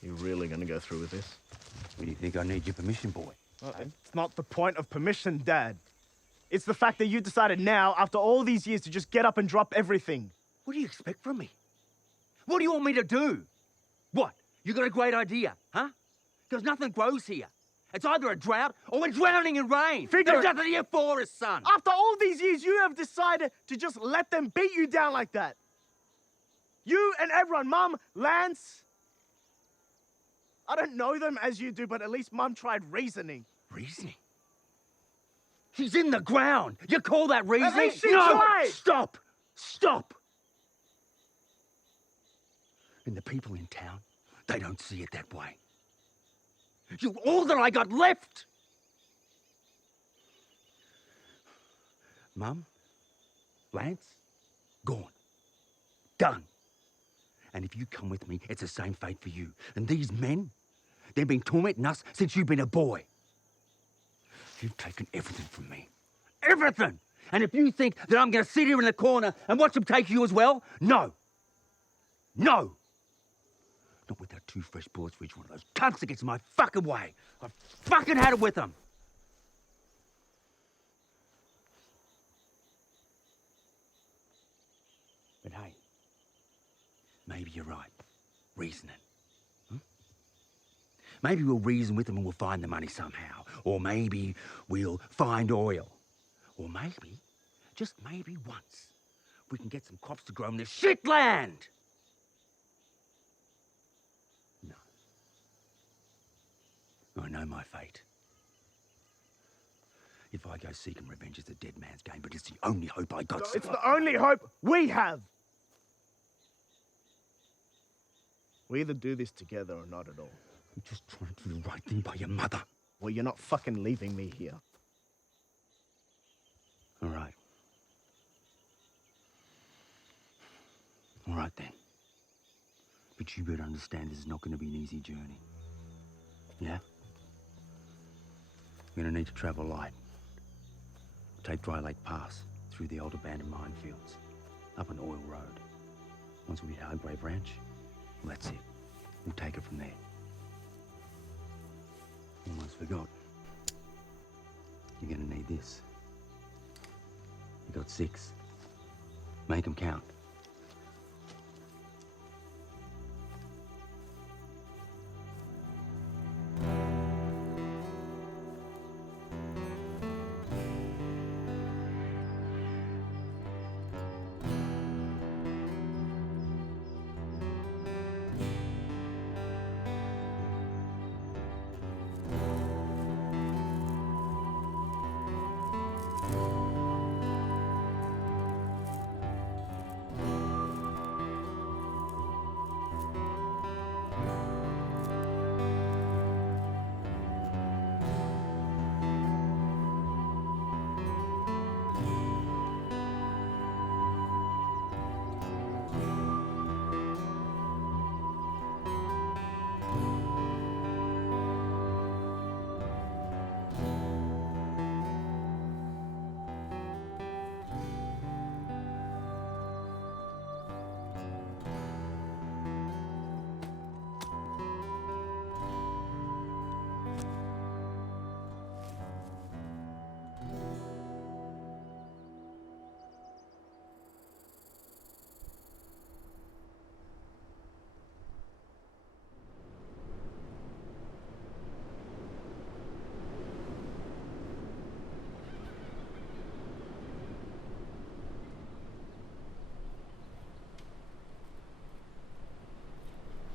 You really gonna go through with this? What do you think I need your permission, boy? Well, it's not the point of permission, Dad. It's the fact that you decided now, after all these years, to just get up and drop everything. What do you expect from me? What do you want me to do? What? You got a great idea, huh? Because nothing grows here. It's either a drought or we're drowning in rain. There's nothing here for us, son. After all these years, you have decided to just let them beat you down like that. You and everyone, Mum, Lance. I don't know them as you do, but at least Mum tried reasoning. Reasoning? She's in the ground. You call that reasoning? At least she No! tried. Stop! Stop! And the people in town, they don't see it that way. You're all that I got left! Mum, Lance, gone. Done. And if you come with me, it's the same fate for you. And these men, they've been tormenting us since you've been a boy. You've taken everything from me. Everything! And if you think that I'm going to sit here in the corner and watch them take you as well, no. No! Not without 2 fresh bullets for each one of those cunts that gets in my fucking way. I've fucking had it with them. But hey, maybe you're right. Reasoning. Maybe we'll reason with them and we'll find the money somehow. Or maybe we'll find oil. Or maybe, just maybe once, we can get some crops to grow in this shit land. No. I know my fate. If I go seeking revenge, it's a dead man's game, but it's the only hope I got. It's the only hope we have. We either do this together or not at all. I'm just trying to do the right thing by your mother. Well, you're not fucking leaving me here. All right. All right, then. But you better understand this is not going to be an easy journey. Yeah? We're going to need to travel light. Take Dry Lake Pass through the old abandoned minefields, up an oil road. Once we hit Hargrave Ranch, well, that's it. We'll take it from there. Almost forgot. You're gonna need this. You got 6. Make them count.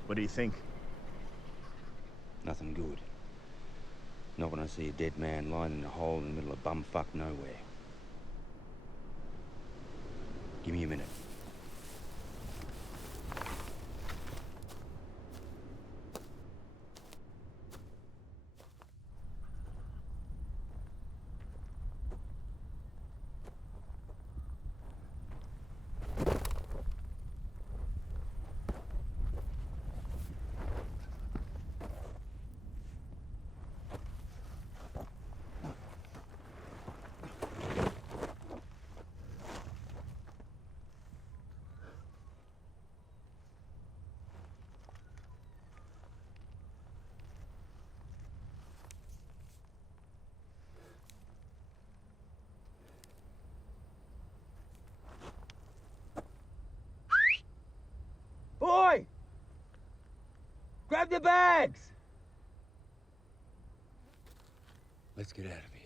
What do you think? Nothing good. Not when I see a dead man lying in a hole in the middle of bumfuck nowhere. Give me a minute. Boy! Grab the bags! Let's get out of here.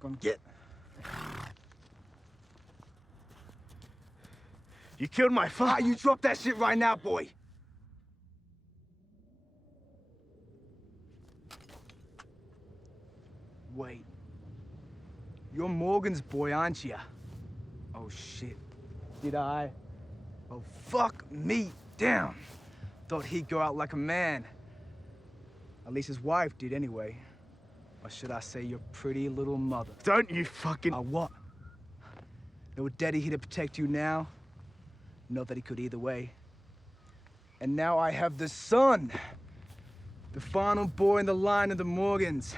Come get. You killed my father. You drop that shit right now, boy. Wait. You're Morgan's boy, aren't you? Oh, shit. Did I Oh, fuck me down. Thought he'd go out like a man. At least his wife did anyway. Or should I say your pretty little mother. Don't you fucking... What? Know Daddy here to protect you now? Know that he could either way. And now I have the son. The final boy in the line of the Morgans.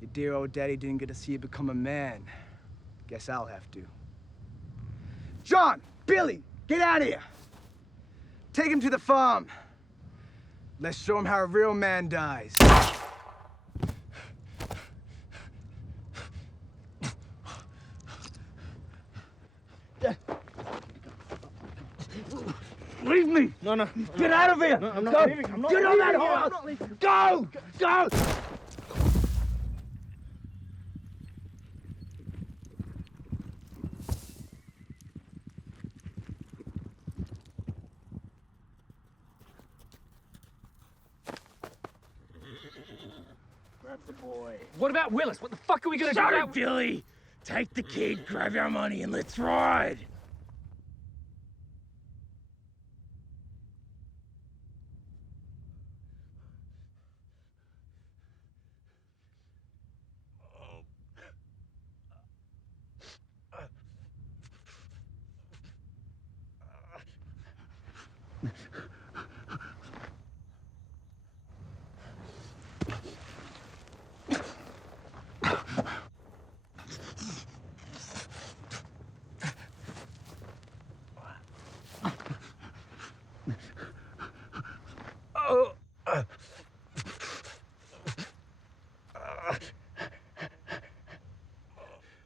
Your dear old daddy didn't get to see you become a man. Guess I'll have to. John! Billy! Get out of here! Take him to the farm. Let's show him how a real man dies. Leave me! No. Get out of here! No, I'm not Go. leaving. I'm not Get on leaving. that I'm horse! not leaving. Go! Go! Grab the boy. What about Willis? What the fuck are we gonna do? Shut now? it, Billy! Take the kid, grab our money, and let's ride!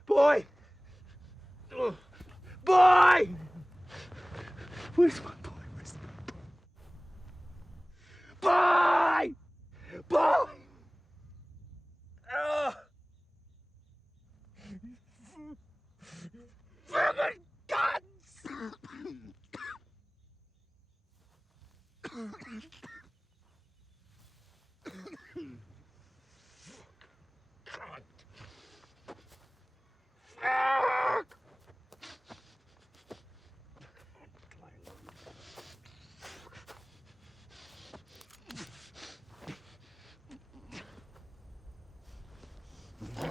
Boy! Boy! Where's my boy? Where's my boy? Boy! Boy! Fucking guns!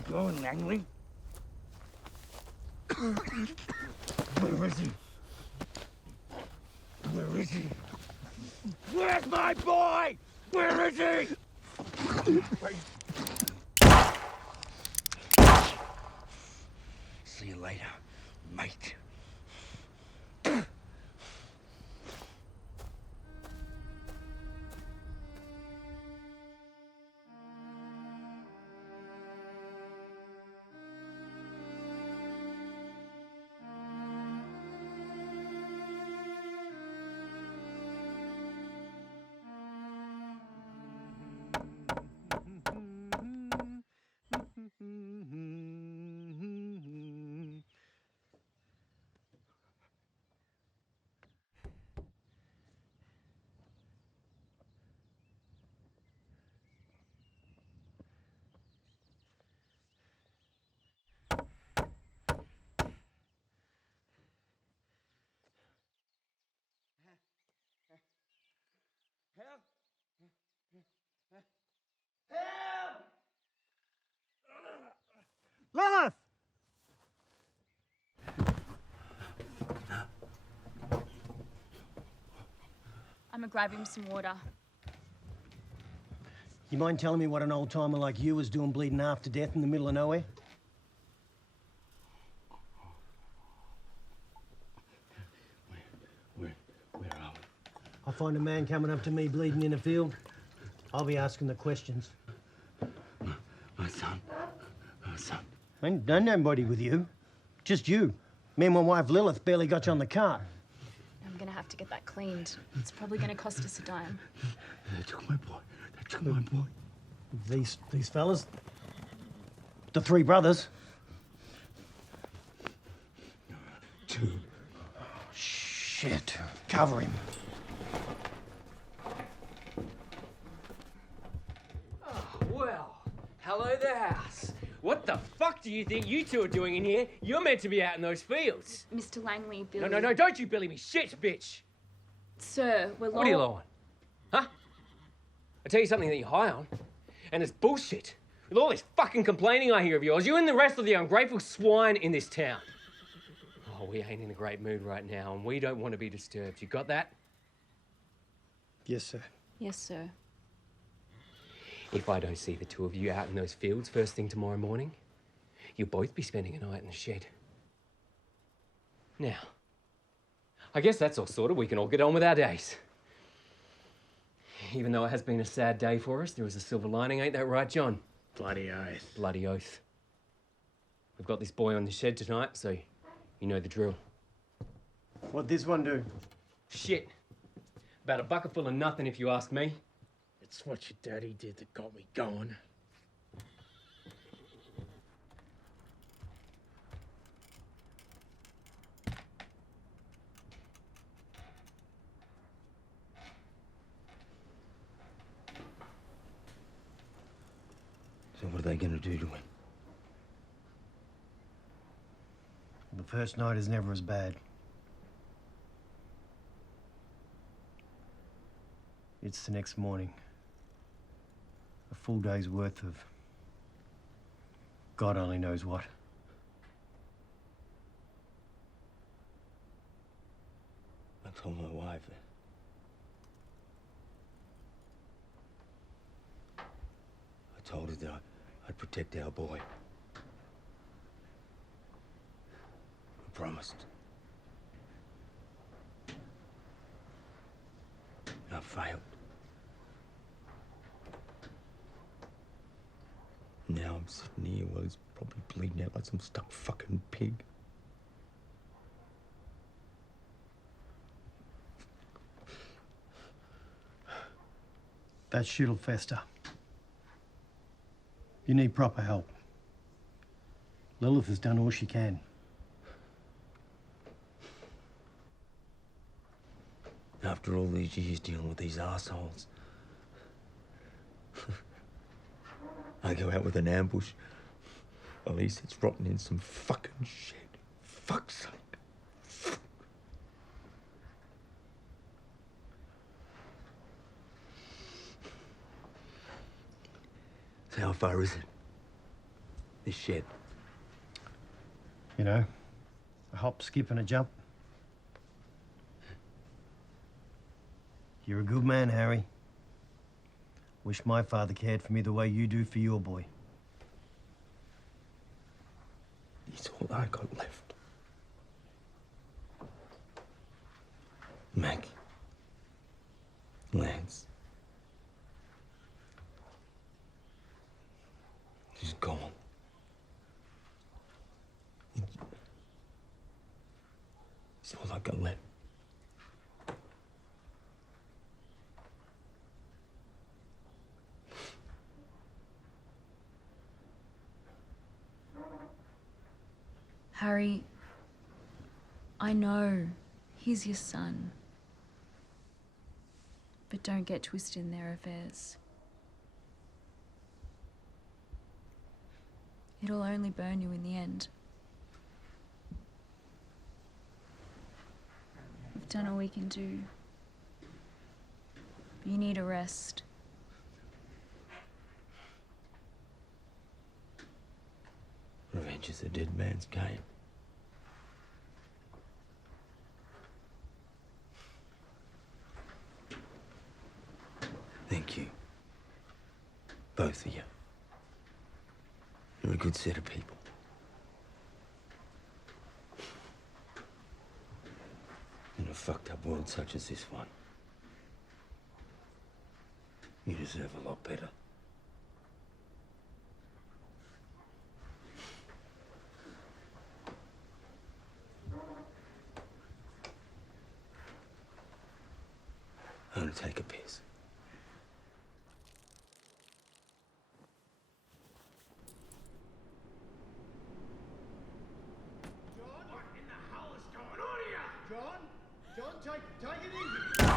Going, Langley? Where is he? Where is he? Where's my boy? Where is he? See you later, mate. Help! Help! Lilith! I'm gonna grab him some water. You mind telling me what an old timer like you was doing bleeding half to death in the middle of nowhere? Where are we? I find a man coming up to me bleeding in a field, I'll be asking the questions. My son. My son. I ain't done nobody with you. Just you. Me and my wife Lilith barely got you on the cart. I'm gonna have to get that cleaned. It's probably gonna cost us a dime. They took my boy. They took my boy. These fellas? The three brothers? Two. Oh, shit. Cover him. Oh, well, hello there, house. What the fuck do do you think you two are doing in here? You're meant to be out in those fields. Mr. Langley, Billy. No, don't you billy me shit, bitch. Sir, we're What are you low on? Huh? I tell you something that you're high on, and it's bullshit. With all this fucking complaining I hear of yours, you and the rest of the ungrateful swine in this town. Oh, we ain't in a great mood right now, and we don't want to be disturbed. You got that? Yes, sir. Yes, sir. If I don't see the two of you out in those fields first thing tomorrow morning, you'll both be spending a night in the shed. Now, I guess that's all sorted. We can all get on with our days. Even though it has been a sad day for us, there was a silver lining, ain't that right, John? Bloody oath. Bloody oath. We've got this boy on the shed tonight, so you know the drill. What'd this one do? Shit. About a bucket full of nothing, if you ask me. It's what your daddy did that got me going. So what are they going to do to him? The first night is never as bad. It's the next morning. A full day's worth of God only knows what. I told my wife that. I told her that I'd protect our boy. I promised. I failed. Now I'm sitting here while he's probably bleeding out like some stuck fucking pig. That shit'll fester. You need proper help. Lilith has done all she can. After all these years dealing with these assholes, I go out with an ambush. At least it's rotten in some fucking shit. Fuck's sake. So how far is it? This shed? You know, a hop, skip, and a jump. You're a good man, Harry. Wish my father cared for me the way you do for your boy. He's all I got left. Maggie. Lance. He's gone. He's all I got left. Harry, I know he's your son. But don't get twisted in their affairs. It'll only burn you in the end. We've done all we can do. But you need a rest. Revenge is a dead man's game. Thank you. Both of you. You're a good set of people. In a fucked up world such as this one, you deserve a lot better. I'm gonna take a piss. John, take it easy.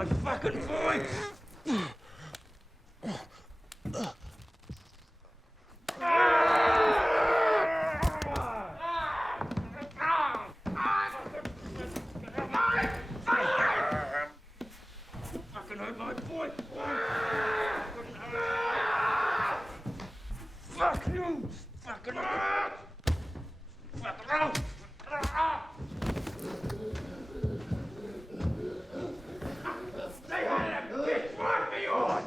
my fucking voice! Fucking hurt my voice! Fuck you! Fucking hurt! Stay out of that bitch! What are you on?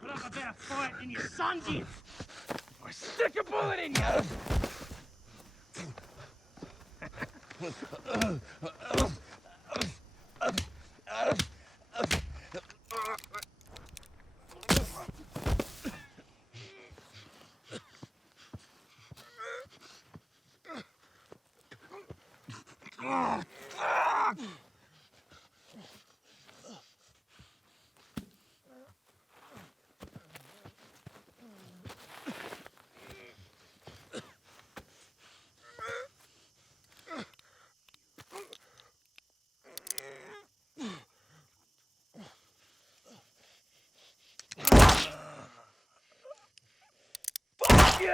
Put up a better fight than your son did! I stick a bullet in you! Fuck you!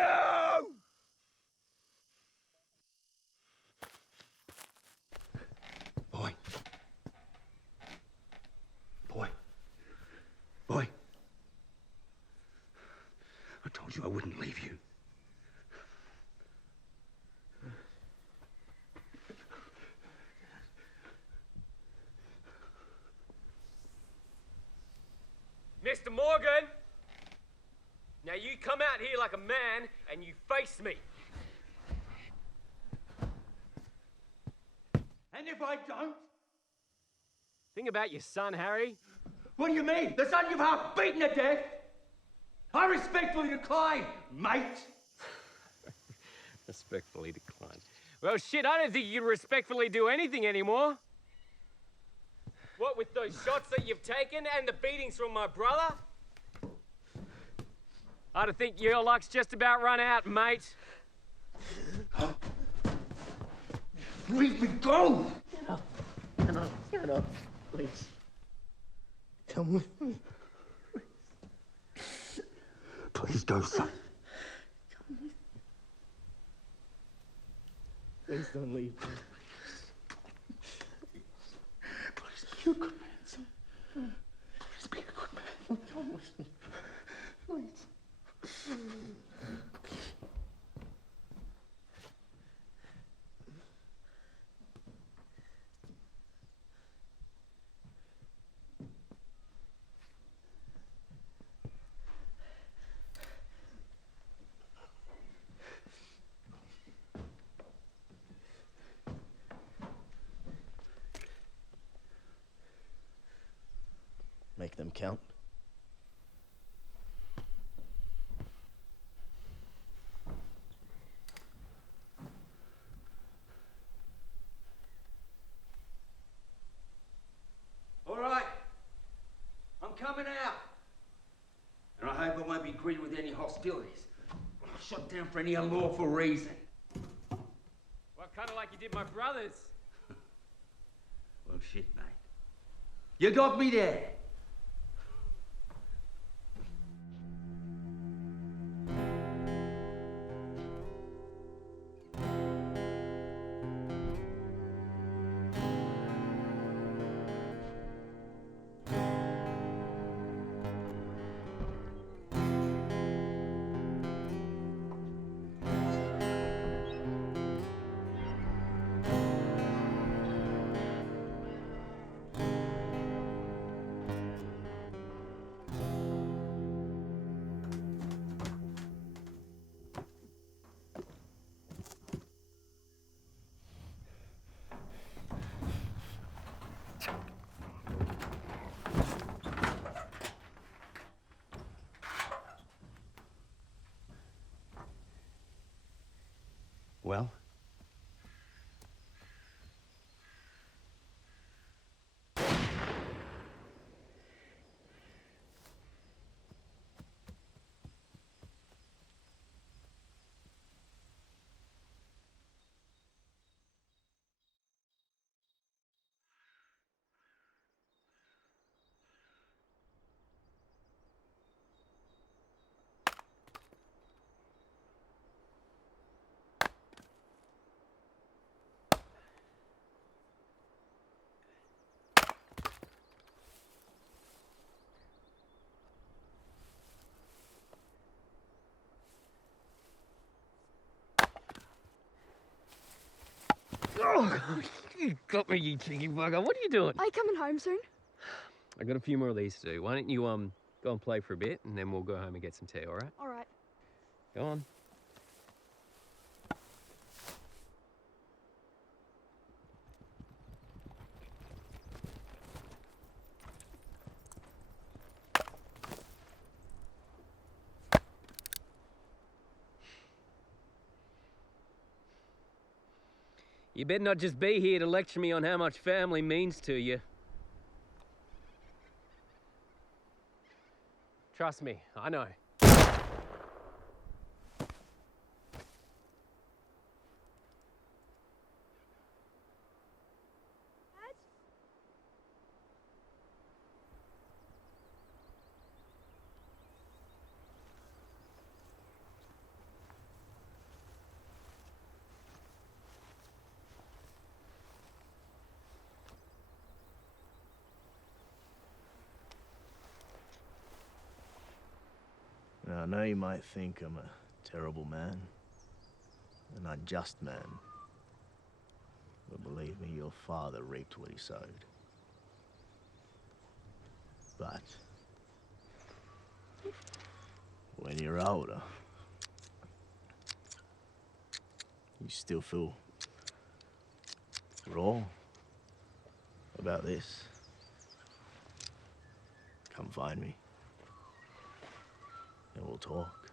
Boy. Boy. Boy. I told you I wouldn't leave you. Mr. Morgan! Now you come out here like a man and you face me. And if I don't? Think about your son, Harry. What do you mean? The son you've half beaten to death? I respectfully decline, mate. Respectfully decline. Well, shit, I don't think you can respectfully do anything anymore. What with those shots that you've taken and the beatings from my brother? I think your luck's just about run out, mate. Leave me go! Get up, please. Come with me. Please go, son. Please don't leave. Please be a good man, son. Please be a good man. Come with me. Please. Make them count. All right. I'm coming out. And I hope I won't be greeted with any hostilities. I'm shot down for any unlawful reason. Well, kind of like you did my brothers. Well, shit, mate. You got me there. Well? Oh, you got me, you cheeky bugger. What are you doing? Are you coming home soon? I got a few more of these to do. Why don't you go and play for a bit, and then we'll go home and get some tea, all right? All right. Go on. You better not just be here to lecture me on how much family means to you. Trust me, I know. Now, I know you might think I'm a terrible man, an unjust man. But believe me, your father reaped what he sowed. But when you're older, you still feel raw about this. Come find me. And we'll talk.